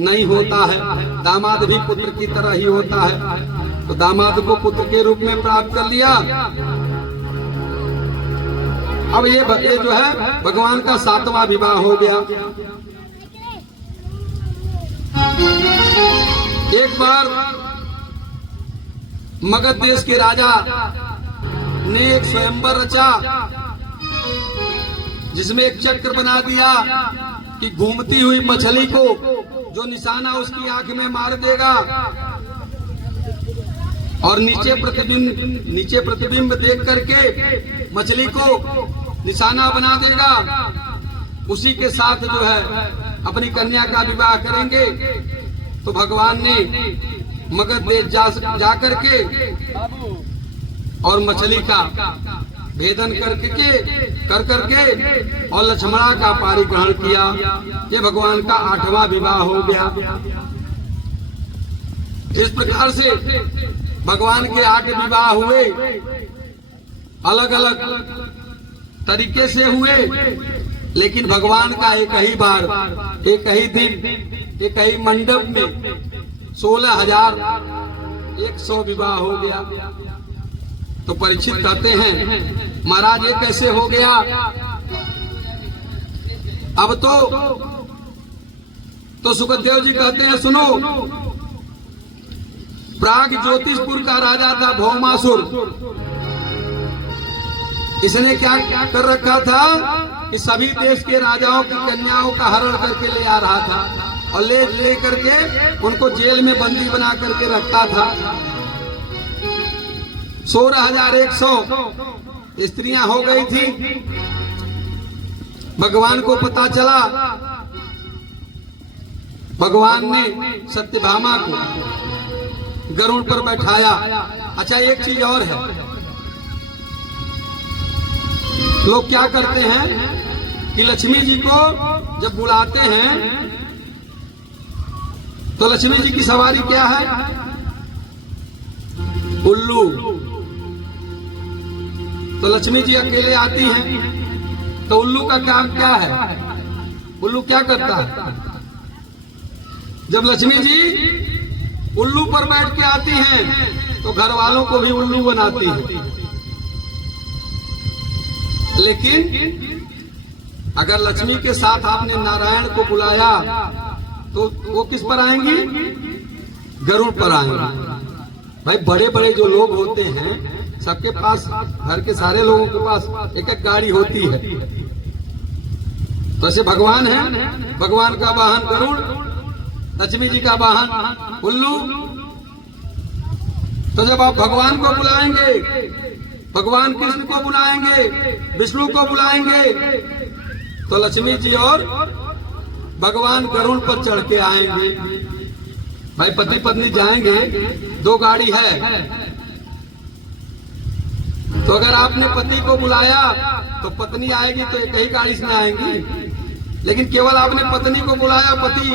नहीं होता है, दामाद भी पुत्र की तरह ही होता है। तो दामाद को पुत्र के रूप में प्राप्त कर लिया। अब ये जो है भगवान का 7वां विवाह हो गया। एक बार मगध देश के राजा ने एक स्वयंवर रचा जिसमें एक चक्र बना दिया कि घूमती हुई मछली को जो निशाना उसकी आंख में मार देगा और नीचे प्रतिबिंब देख करके मछली को निशाना बना देगा, उसी के साथ जो है अपनी कन्या का विवाह करेंगे। तो भगवान ने मगध देश जा करके और मछली का भेदन कर करके और लक्ष्मणा का पारिग्रहण किया। ये भगवान का 8वां विवाह हो गया। इस प्रकार से भगवान के 8 विवाह हुए, अलग अलग तरीके से हुए, लेकिन भगवान का एक ही बार, एक ही दिन, एक ही मंडप में 16,100 विवाह हो गया। तो परीक्षित कहते हैं महाराज ये कैसे हो गया? अब तो सुखदेव जी कहते हैं सुनो, प्राग ज्योतिषपुर का राजा था भौमासुर। इसने क्या कर रखा था कि सभी देश के राजाओं की कन्याओं का हरण करके ले आ रहा था और ले करके उनको जेल में बंदी बना करके रखता था। 16,100 स्त्रियां हो गई थी। भगवान को पता चला, भगवान ने सत्यभामा को गरुड़ पर बैठाया। अच्छा एक चीज और है, लोग क्या करते हैं कि लक्ष्मी जी को जब बुलाते हैं तो लक्ष्मी जी की सवारी क्या है? उल्लू। तो लक्ष्मी जी अकेले आती हैं, तो उल्लू का काम क्या है? उल्लू क्या करता है? जब लक्ष्मी जी उल्लू पर बैठ के आती हैं तो घर वालों को भी उल्लू बनाती है। लेकिन अगर लक्ष्मी के साथ आपने नारायण को बुलाया तो वो किस पर आएंगी? गरुड़ पर आएंगी। भाई बड़े बड़े जो लोग होते हैं सबके पास, घर के सारे लोगों के पास एक एक गाड़ी होती है। तो ऐसे भगवान है, भगवान का वाहन गरुड़, लक्ष्मी जी का वाहन उल्लू। तो जब आप भगवान को बुलाएंगे, भगवान कृष्ण को बुलाएंगे, विष्णु को बुलाएंगे, तो लक्ष्मी जी और भगवान गरुड़ पर चढ़ के आएंगे। भाई पति पत्नी जाएंगे, दो गाड़ी है, तो अगर आपने पति को बुलाया तो पत्नी आएगी तो एक ही गाड़ी से आएंगी। लेकिन केवल आपने पत्नी को बुलाया, पति,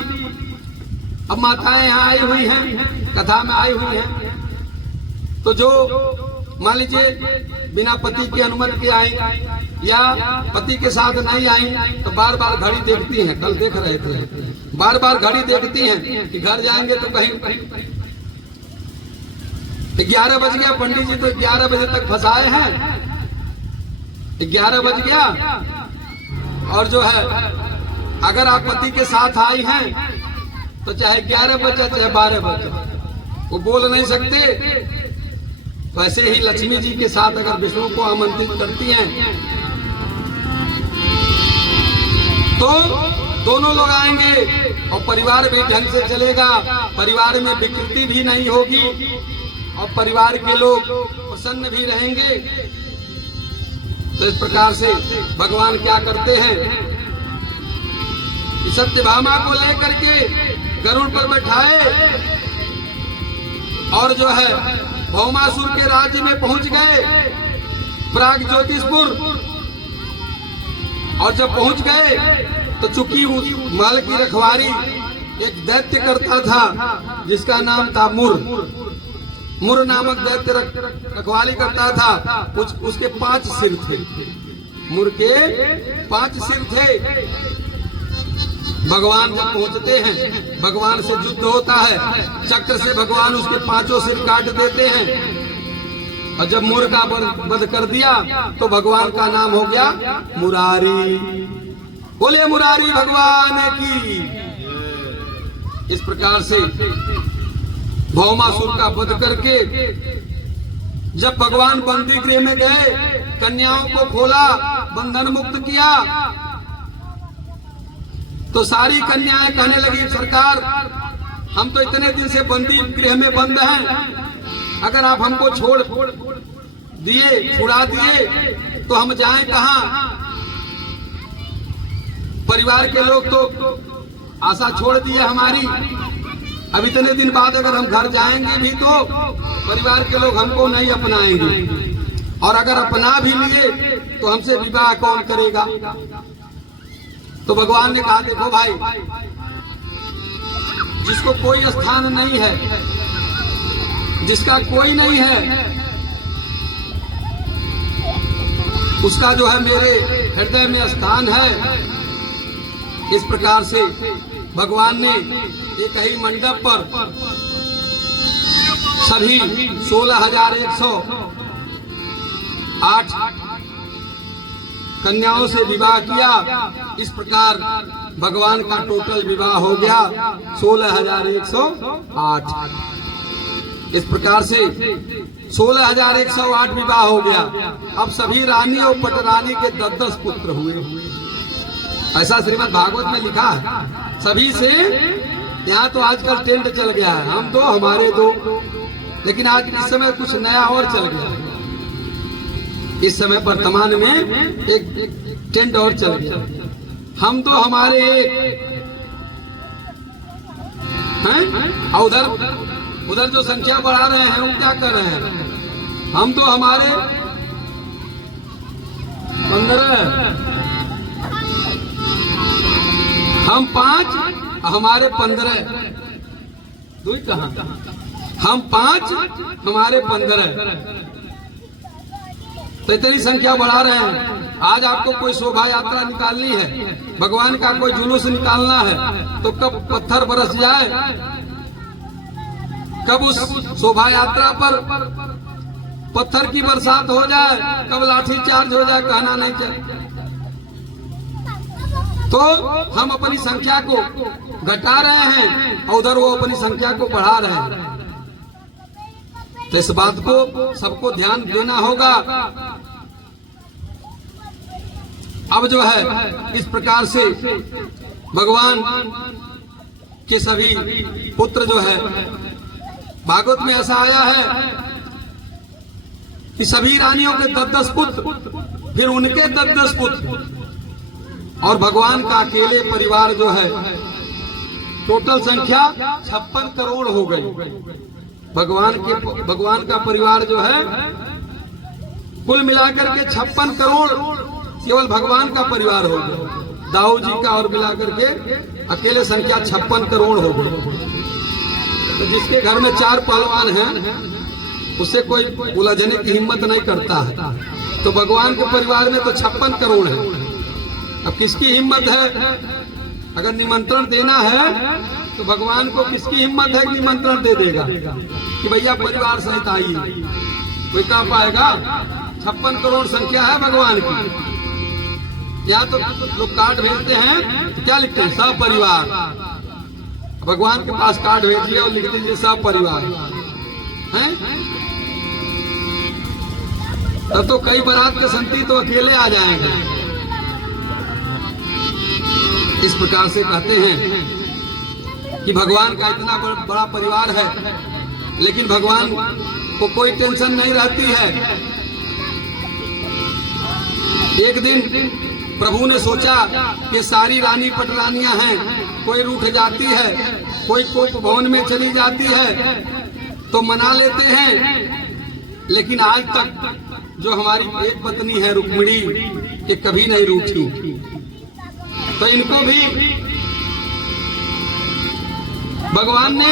अब माताएं यहाँ आई हुई हैं, कथा में आई हुई हैं, तो जो मान लीजिए बिना पति की अनुमति के आई या पति के साथ नहीं आई तो बार बार घड़ी देखती हैं। कल देख रहे थे, बार बार घड़ी देखती हैं कि घर जाएंगे तो कहीं 11 बज गया, पंडित जी तो 11 बजे तक फंसाए हैं, 11 बज गया। और जो है अगर आप पति के साथ आई हैं तो चाहे 11 बजे चाहे 12 बजे, वो बोल नहीं सकते। तो ऐसे ही लक्ष्मी जी के साथ अगर विष्णु को आमंत्रित करती हैं तो दोनों लोग आएंगे और परिवार भी ढंग से चलेगा, परिवार में विकृति भी नहीं होगी और परिवार के लोग प्रसन्न भी रहेंगे। तो इस प्रकार से भगवान क्या करते हैं कि सत्यभामा को लेकर के गरुड़ पर बैठाए और जो है भौमासुर के राज्य में पहुंच गए, प्राग ज्योतिषपुर। और जब पहुंच गए तो चूंकि उस महल की रखवारी एक दैत्य करता था जिसका नाम था मुर। मुर नामक दैत्य रखवाली करता था। उसके 5 सिर थे, मुर के 5 सिर थे। भगवान जब पहुंचते हैं, भगवान से युद्ध होता है, चक्र से भगवान उसके 5 सिर काट देते हैं। और जब मुर का वध कर दिया तो भगवान का नाम हो गया मुरारी। बोले मुरारी भगवान की। इस प्रकार से भौमासुर का वध करके जब भगवान बंदी गृह में गए, कन्याओं को खोला, बंधन मुक्त किया, तो सारी कन्याएं कहने लगी, सरकार हम तो इतने दिन से बंदी गृह में बंद हैं, अगर आप हमको छोड़ दिए, छुड़ा दिए तो हम जाएं कहां? परिवार के लोग तो आशा छोड़ दिए हमारी। अब इतने दिन बाद अगर हम घर जाएंगे भी तो परिवार के लोग हमको नहीं अपनाएंगे, और अगर अपना भी लिए तो हमसे विवाह कौन करेगा? तो भगवान ने कहा, देखो भाई, जिसको कोई स्थान नहीं है, जिसका कोई नहीं है, उसका जो है मेरे हृदय में स्थान है। इस प्रकार से भगवान ने एक ही मंडप पर सभी 16,108 कन्याओं से विवाह किया। इस प्रकार भगवान का टोटल विवाह हो गया 16,108। इस प्रकार से 16,108 विवाह हो गया। अब सभी रानी और पटरानी के 10-10 पुत्र हुए। ऐसा श्रीमद् भागवत में लिखा है। सभी से यहाँ तो आजकल ट्रेंड चल गया है, हम दो हमारे दो, लेकिन आज इस समय कुछ नया और चल गया है। इस समय वर्तमान में एक ट्रेंड और चल गया, हम तो हमारे हैं, और उधर जो संख्या बढ़ा रहे हैं वो क्या कर रहे हैं? हम तो हमारे 15, हम 5, हमारे 15। दुई कहाँ, हम 5 हमारे 15, तो इतनी संख्या बढ़ा रहे हैं। आज आपको कोई शोभा यात्रा निकालनी है, भगवान का कोई जुलूस निकालना है, तो कब पत्थर बरस जाए, कब उस शोभा यात्रा पर पत्थर की बरसात हो जाए, कब लाठी चार्ज हो जाए, कहना नहीं चाहिए। तो हम अपनी संख्या को घटा रहे हैं और उधर वो अपनी संख्या को बढ़ा रहे हैं। तो इस बात को सबको ध्यान देना होगा। अब जो है इस प्रकार से भगवान के सभी पुत्र जो है, भागवत में ऐसा आया है कि सभी रानियों के 10-10 पुत्र, फिर उनके 10-10 पुत्र, और भगवान का अकेले परिवार जो है, टोटल संख्या 56 करोड़ हो गई। भगवान का परिवार जो है कुल मिलाकर के 56 करोड़ केवल भगवान का परिवार हो गया। दाऊ जी का और मिलाकर के अकेले संख्या 56 करोड़ हो गई। तो जिसके घर में 4 पहलवान हैं, उसे कोई उलझने की हिम्मत नहीं करता है। तो भगवान के परिवार में तो 56 करोड़ है। अब किसकी हिम्मत है, अगर निमंत्रण देना है तो भगवान को किसकी हिम्मत है कि निमंत्रण दे देगा कि भैया परिवार सहित आइए, कोई कह पाएगा? 56 करोड़ संख्या है भगवान की। या तो लोग कार्ड भेजते हैं तो क्या लिखते हैं? सपरिवार। भगवान के पास कार्ड भेजिए और लिख दीजिए सपरिवार है। तब तो कई बारात के संती तो अकेले आ जाएंगे। इस प्रकार से कहते हैं कि भगवान का इतना बड़ा परिवार है, लेकिन भगवान को कोई टेंशन नहीं रहती है। एक दिन प्रभु ने सोचा कि सारी रानी पटरानियां हैं, कोई रूठ जाती है, कोई कोप भवन में चली जाती है, तो मना लेते हैं। लेकिन आज तक जो हमारी एक पत्नी है रुक्मिणी, ये कभी नहीं रूठी। तो इनको भी भगवान ने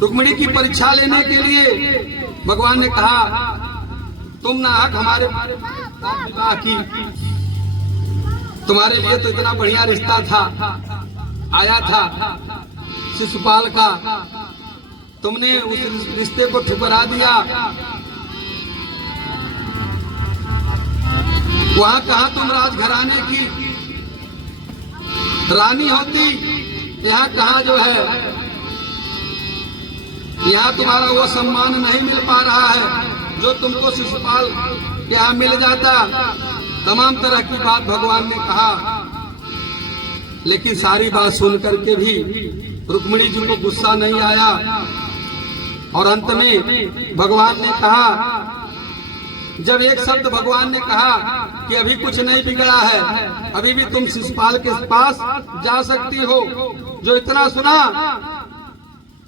रुक्मिणी की परीक्षा लेने के लिए भगवान ने कहा, तुम ना हक हमारे विवाह की, तुम्हारे लिए तो इतना बढ़िया रिश्ता था, आया था शिशुपाल का, तुमने उस रिश्ते को ठुकरा दिया। वहां कहा तुम राजघराने की रानी होती, यहाँ कहा जो है, यहाँ तुम्हारा वो सम्मान नहीं मिल पा रहा है जो तुमको शिशुपाल के यहाँ मिल जाता। तमाम तरह की बात भगवान ने कहा, लेकिन सारी बात सुन करके भी रुक्मिणी जी को गुस्सा नहीं आया। और अंत में भगवान ने कहा, जब एक शब्द भगवान ने कहा कि अभी कुछ नहीं बिगड़ा है, अभी भी तुम शिशुपाल के पास जा सकती हो, जो इतना सुना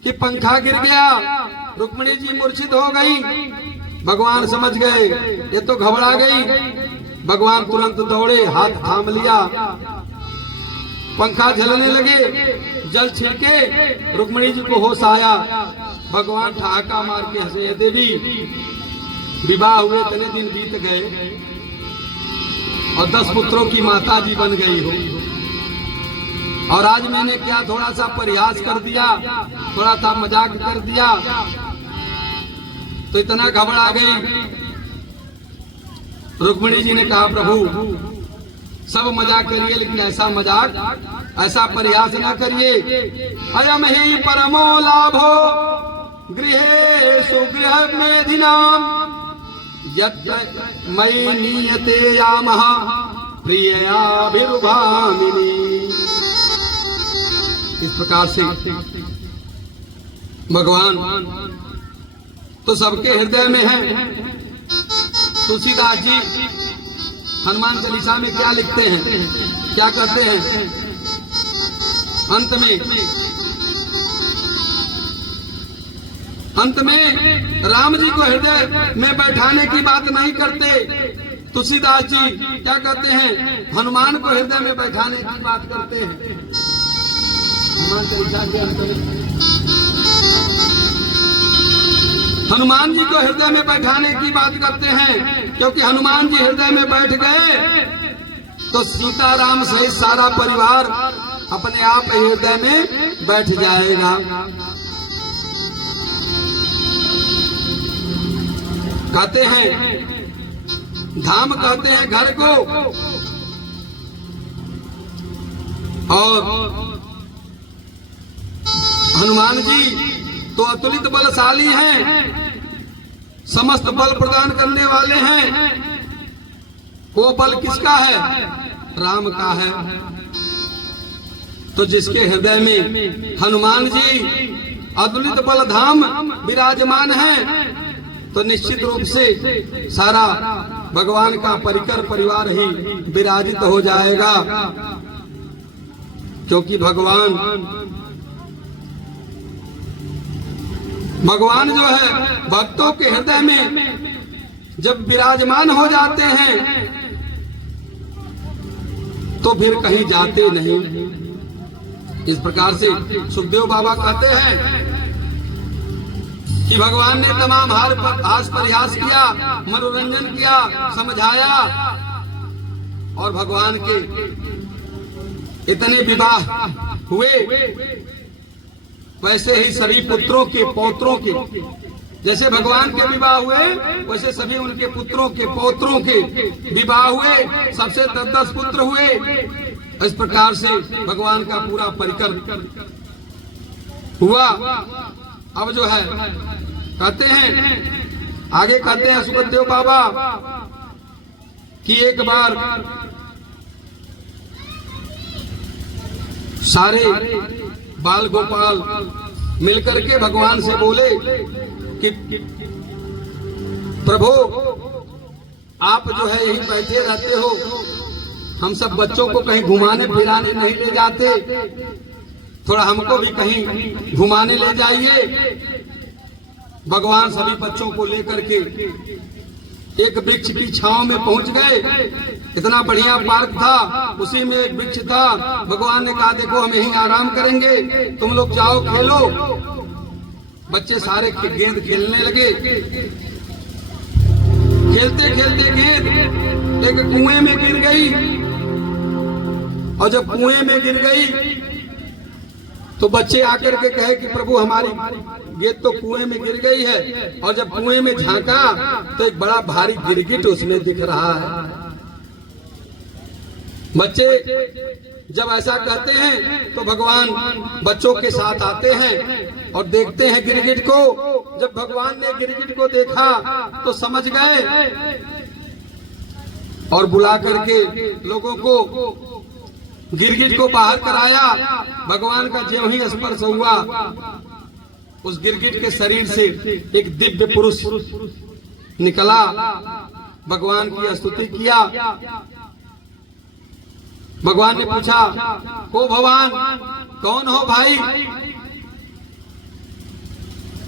कि पंखा गिर गया, रुक्मिणी जी मूर्छित हो गई। भगवान समझ गए ये तो घबरा गई। भगवान तुरंत दौड़े, हाथ थाम लिया, पंखा झलने लगे, जल छिड़के, रुक्मिणी जी को होश आया। भगवान ठहाका मार के हंसे, देवी विवाह हुए इतने दिन बीत गए और 10 पुत्रों की माता जी बन गई हो, और आज मैंने क्या थोड़ा सा परिहास कर दिया, थोड़ा सा मजाक कर दिया, तो इतना घबरा गई। रुक्मिणी जी ने कहा, प्रभु सब मजाक करिए, लेकिन ऐसा मजाक, ऐसा परिहास ना करिए। अयम ही परमो लाभो गृहे सुगृह मेधिनाम यत्र मयि नीयते यामः प्रिययाभिरुभामिनी। इस प्रकार से भगवान तो सबके हृदय में है। तुलसीदास जी हनुमान चालीसा में क्या लिखते हैं, क्या कहते हैं? अंत में राम जी को हृदय में बैठाने की बात नहीं करते। तुलसीदास जी क्या कहते हैं? हनुमान को हृदय में बैठाने की बात करते हैं। हनुमान चालीसा के अंतर्गत हनुमान जी को हृदय में बैठाने की बात करते हैं, क्योंकि हनुमान जी हृदय में बैठ गए तो सीताराम सहित सारा परिवार अपने आप हृदय में बैठ जाएगा। कहते हैं धाम कहते हैं घर को, और हनुमान जी तो अतुलित बलशाली हैं, समस्त बल प्रदान करने वाले हैं। वो बल किसका है? राम का है। तो जिसके हृदय में हनुमान जी अतुलित बल धाम विराजमान है, तो निश्चित रूप से सारा भगवान का परिकर परिवार ही विराजित हो जाएगा। क्योंकि भगवान जो है भक्तों के हृदय में जब विराजमान हो जाते हैं तो फिर कहीं जाते नहीं। इस प्रकार से सुखदेव बाबा कहते हैं कि भगवान ने तमाम हास प्रयास किया, मनोरंजन किया, समझाया, और भगवान के इतने विवाह हुए, वैसे ही सभी पुत्रों के पौत्रों के, जैसे भगवान के विवाह हुए वैसे सभी उनके पुत्रों के पौत्रों के विवाह हुए, सबसे 10-10 पुत्र हुए। इस प्रकार से भगवान का पूरा परिकर हुआ। अब जो है कहते हैं, आगे कहते हैं सुखदेव बाबा कि एक बार सारे बाल गोपाल मिलकर के भगवान से बोले कि प्रभु आप जो है यहीं बैठे रहते हो, हम सब बच्चों को कहीं घुमाने फिराने नहीं ले जाते, थोड़ा हमको भी कहीं घुमाने ले जाइए। भगवान सभी बच्चों को लेकर के एक वृक्ष की छांव में पहुंच गए। इतना बढ़िया पार्क था, उसी में एक वृक्ष था। भगवान ने कहा देखो हम यहीं आराम करेंगे, तुम लोग जाओ खेलो। बच्चे सारे गेंद खेलने लगे। खेलते खेलते गेंद एक कुएं में गिर गई, और जब कुएं में गिर गई तो बच्चे आकर के कहे कि प्रभु हमारी गेंद तो कुएं में गिर गई है। और जब कुएं में झांका तो एक बड़ा भारी गिरगिट उसमें दिख रहा है। बच्चे जब ऐसा कहते हैं तो भगवान बच्चों के साथ आते हैं और देखते हैं गिरगिट को। जब भगवान ने गिरगिट को देखा तो समझ गए और बुला करके लोगों को गिरगिट को बाहर कराया। भगवान का ज्यों ही स्पर्श हुआ, उस गिरगिट के शरीर से एक दिव्य पुरुष निकला, भगवान की स्तुति किया। भगवान ने पूछा ओ भगवान कौन हो भाई?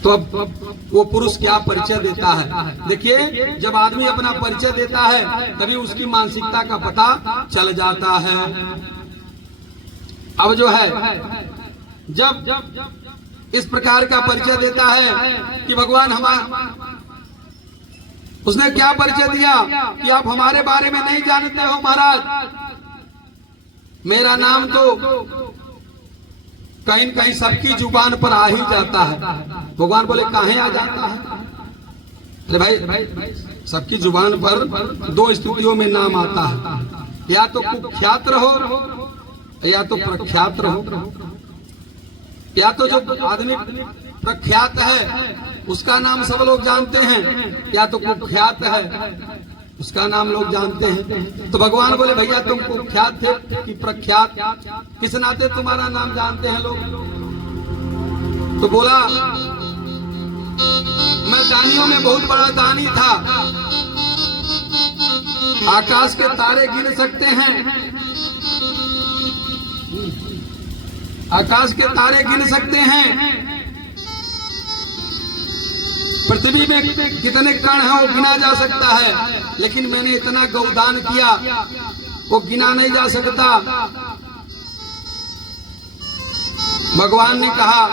तो अब वो पुरुष क्या परिचय देता है। देखिए जब आदमी अपना परिचय देता है तभी उसकी मानसिकता का पता चल जाता है। अब जो है जब इस प्रकार का परिचय देता है कि भगवान उसने क्या परिचय दिया कि आप हमारे बारे में नहीं जानते हो महाराज, मेरा नाम तो कहीं कहीं सबकी जुबान पर आ ही जाता है। भगवान बोले काहे आ जाता है? अरे भाई सबकी जुबान पर दो स्थितियों में नाम आता है, या तो कुख्यात रहो या तो प्रख्यात रहो। या तो जो आदमी प्रख्यात है उसका नाम सब लोग जानते हैं, या तो कुख्यात है उसका नाम लोग जानते हैं। तो भगवान बोले भैया तुम कुख्यात थे कि प्रख्यात, किस नाते तुम्हारा नाम जानते हैं लोग? तो बोला मैं दानियों में बहुत बड़ा दानी था, आकाश के तारे गिन सकते हैं, आकाश के तारे गिन सकते हैं, पृथ्वी में कितने कण हैं वो गिना जा सकता है, लेकिन मैंने इतना गौदान किया वो गिना नहीं जा सकता। भगवान ने कहा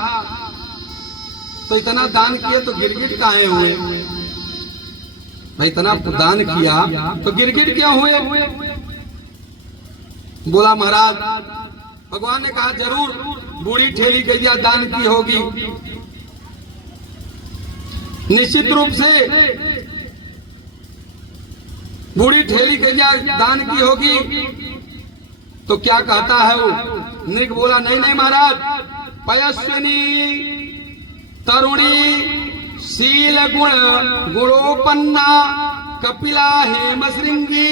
तो इतना दान किए तो गिरगिट काहे हुए? भाई इतना दान किया तो गिरगिट क्यों हुए? बोला महाराज, भगवान ने कहा जरूर बूढ़ी ठेली गैया दान की होगी, निश्चित रूप से बूढ़ी ठेली गैया दान की होगी। तो क्या कहता है वो? नृग बोला नहीं नहीं महाराज, पयस्विनी तरुणी शील गुण गुणोपन्ना कपिला हेम श्रृंगी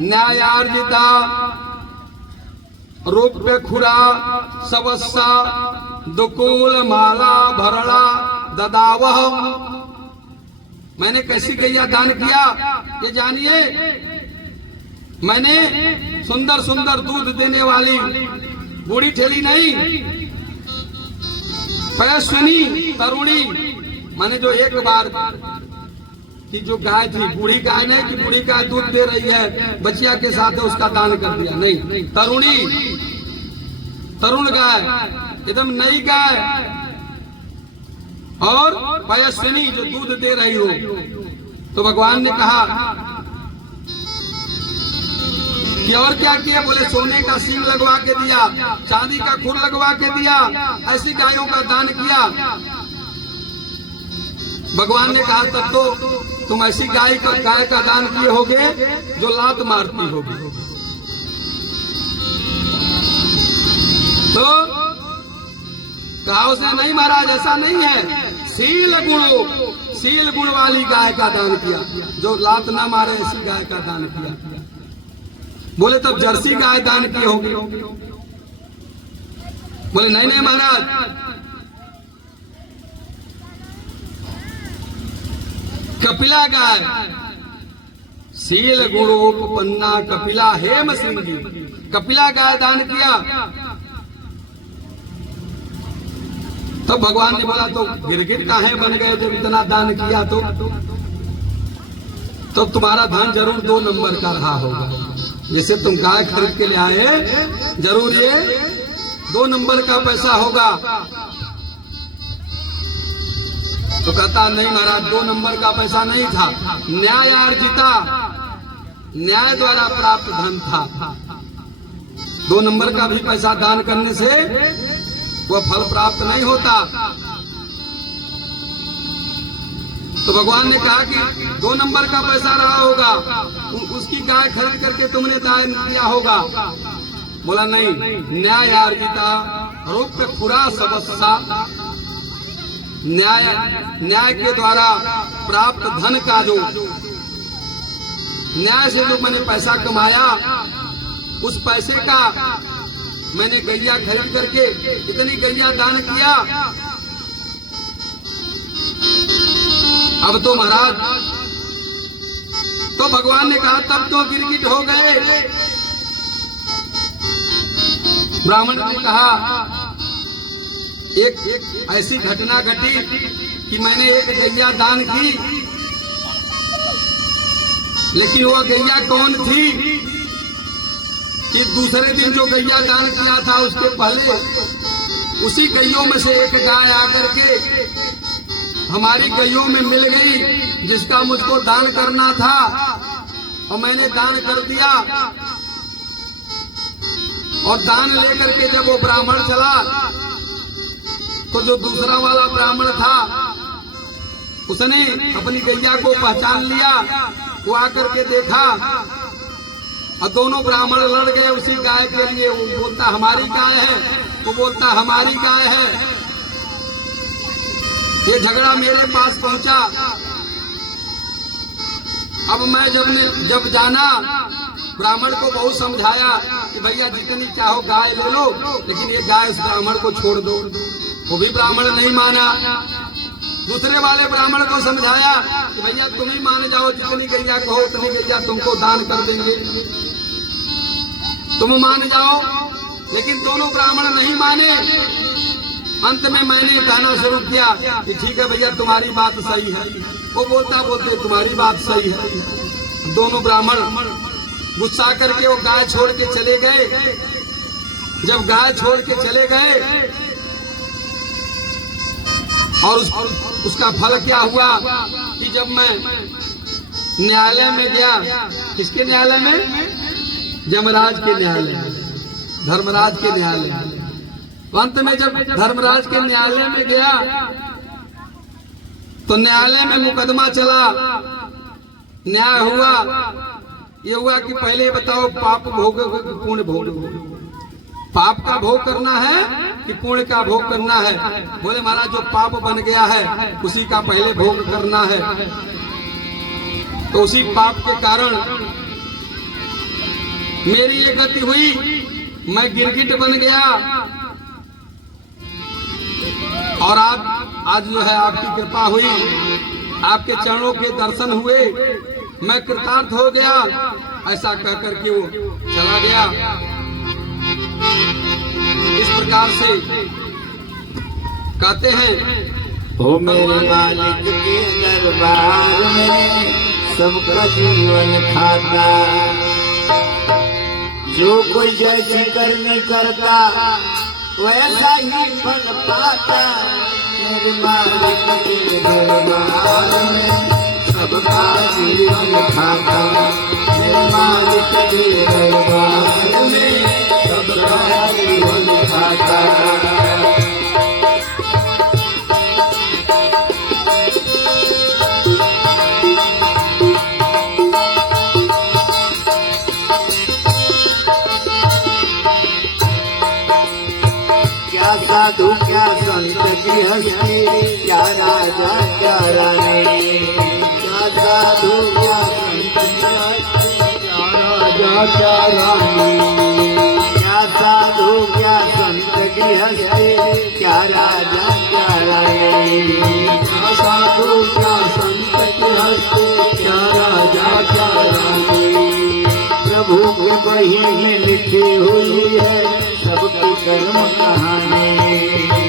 न्यायार्जिता रूप्य खुरा सवस्सा दुकूल माला भरणा ददावह। मैंने कैसी गैया दान किया ये जानिए। मैंने सुंदर सुंदर दूध देने वाली बूढ़ी ठेली नहीं, पयस्विनी तरुणी मैंने जो एक बार की जो गाय थी, बूढ़ी गाय नहीं कि बूढ़ी गाय दूध दे रही है बचिया के साथ है उसका दान कर दिया, नहीं, तरुणी तरुण गाय एकदम नई गाय और पयस्विनी जो दूध दे रही हो। तो भगवान ने कहा कि और क्या किया? बोले सोने का सींग लगवा के दिया, चांदी का खुर लगवा के दिया, ऐसी गायों का दान किया। भगवान ने कहा तब तो तुम ऐसी गाय का दान किए होगे जो लात मारती होगी। तो कहा उसने नहीं महाराज ऐसा नहीं है, शील गुण वाली गाय का दान किया, जो लात ना मारे ऐसी गाय का दान किया। बोले तब जर्सी गाय दान की होगी। बोले नहीं नहीं महाराज, कपिला गाय शील गुणोपन्ना कपिला हेम श्रृंगी, कपिला गाय दान किया। तो भगवान ने बोला तो गिरगिट काहे बन गए जब इतना दान किया? तो तुम्हारा धन जरूर 2 नंबर का रहा होगा। जैसे तुम गाय खरीद के ले आए, जरूर ये 2 नंबर का पैसा होगा। तो कहता नहीं महाराज 2 नंबर का पैसा नहीं था, न्यायार्जिता न्याय द्वारा प्राप्त धन था। 2 नंबर का भी पैसा दान करने से वह फल प्राप्त नहीं होता। तो भगवान ने कहा कि 2 नंबर का पैसा रहा होगा, उसकी गाय खरीद करके तुमने दान किया होगा। बोला नहीं, न्यायार्जिता रूप्य खुरा सवस्सा, न्याय के द्वारा प्राप्त धन का जो न्याय से जो मैंने पैसा कमाया, उस पैसे का मैंने गैया खरीद करके इतनी गैया दान किया। अब तो महाराज, तो भगवान ने कहा तब तो गिरगिट हो गए। ब्राह्मण ने कहा एक ऐसी घटना घटी कि मैंने एक गैया दान की, लेकिन वह गैया कौन थी कि दूसरे दिन जो गैया दान किया था उसके पहले उसी गैयों में से एक गाय आकर के हमारी गैयों में मिल गई, जिसका मुझको दान करना था और मैंने दान कर दिया। और दान लेकर के जब वो ब्राह्मण चला तो जो दूसरा वाला ब्राह्मण था उसने अपनी गैया को पहचान लिया। वो आकर के देखा और दोनों ब्राह्मण लड़ गए उसी गाय के लिए। वो बोलता हमारी गाय है, वो बोलता हमारी गाय है। ये झगड़ा मेरे पास पहुंचा। अब मैं जब जाना, ब्राह्मण को बहुत समझाया कि भैया जितनी चाहो गाय ले लो, लेकिन ये गाय उस ब्राह्मण को छोड़ दो। वो भी ब्राह्मण नहीं माना। दूसरे वाले ब्राह्मण को समझाया कि भैया तुम ही मान जाओ, जितनी गैया कहो उतनी गैया तुमको दान कर देंगे, तुम मान जाओ। लेकिन दोनों ब्राह्मण नहीं माने। अंत में मैंने कहना शुरू किया कि ठीक है भैया तुम्हारी बात सही है। वो बोलते तुम्हारी बात सही है। दोनों ब्राह्मण गुस्सा करके वो गाय छोड़ के चले गए। जब गाय छोड़ के चले गए और उसका फल क्या हुआ कि जब मैं न्यायालय में गया, किसके न्यायालय में? यमराज के न्यायालय, धर्मराज के न्यायालय। अंत में जब धर्मराज के न्यायालय में गया तो न्यायालय में मुकदमा चला, न्याय हुआ। ये हुआ कि पहले बताओ पाप भोगोगे कि पुण्य भोगोगे? पाप का भोग करना है कि पुण्य का भोग करना है? बोले महाराज जो पाप बन गया है उसी का पहले भोग करना है। तो उसी पाप के कारण मेरी ये गति हुई, मैं गिरगिट बन गया। और आज जो है आपकी कृपा हुई, आपके चरणों के दर्शन हुए, मैं कृतार्थ हो गया। ऐसा कह करके वो चला गया। इस प्रकार से कहते हैं, हो मेरे मालिक के दरबार में सबका जीवन खाता, जो कोई जैसी कर्म करता वैसा ही फल पाता। मेरे मालिक के दरबार में सबका जीवन खाता, मेरे मालिक के दरबार में सबका जीवन खाता। क्या साधु क्या संत की हस्ती, क्या राजा क्या रानी। क्या साधु क्या संत की हस्ती, क्या राजा क्या रानी। क्या साधु क्या संत की हस्ती, क्या राजा क्या रानी। क्या साधु क्या संत की हस्ती, क्या राजा क्या रानी। प्रभु के बही में लिखी हुई है सबकी कर्म कहानी,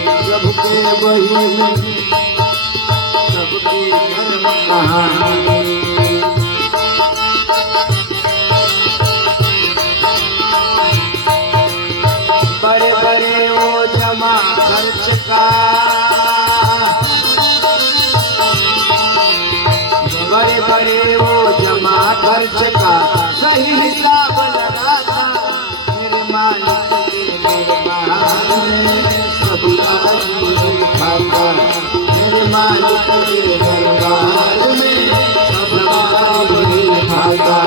प्रभु के बही में सबकी कर्म कहानी। बड़े बड़े वो जमा खर्च का, बड़े बड़े वो जमा खर्च का सही हिसाब लगाता। मेरे मालिक सबका जीवन खाता, मेरे मालिक के दरबार में सबका जीवन खाता।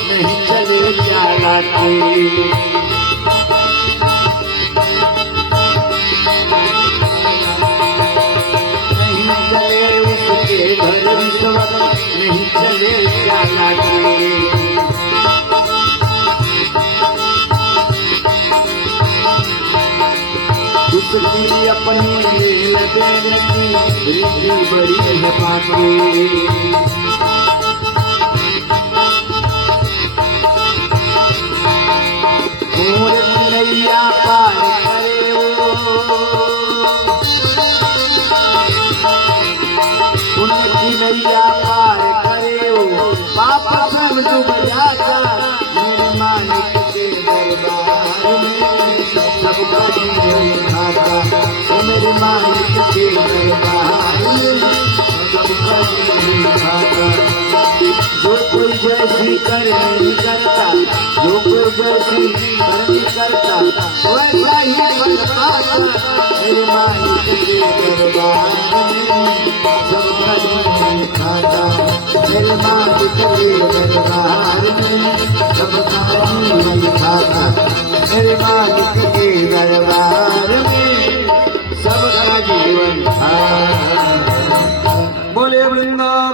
नहीं चले चालाकी, नहीं चले उसके घर विश्वत, नहीं चले चालाकी। उसकी अपनी मेल देने की रीति बड़ी है बाकी। नैया पार करे वो, उनकी नैया पार करे वो, पाप सब डूब जाता। मेरे मालिक के दरबार में सबका जीवन खाता, वो मेरे मालिक के दरबार में सबका जीवन खाता। जो कोई जैसी करनी करता, जो कोई जैसी करनी करता वैसा नहीं फल पाता मेरे मालिक के दरबार में सबका नहीं खाता मेरे मालिक के दरबार में सबका नहीं खाता मेरे मालिक के दरबार में सबका जीवन था। बोले वृंदावन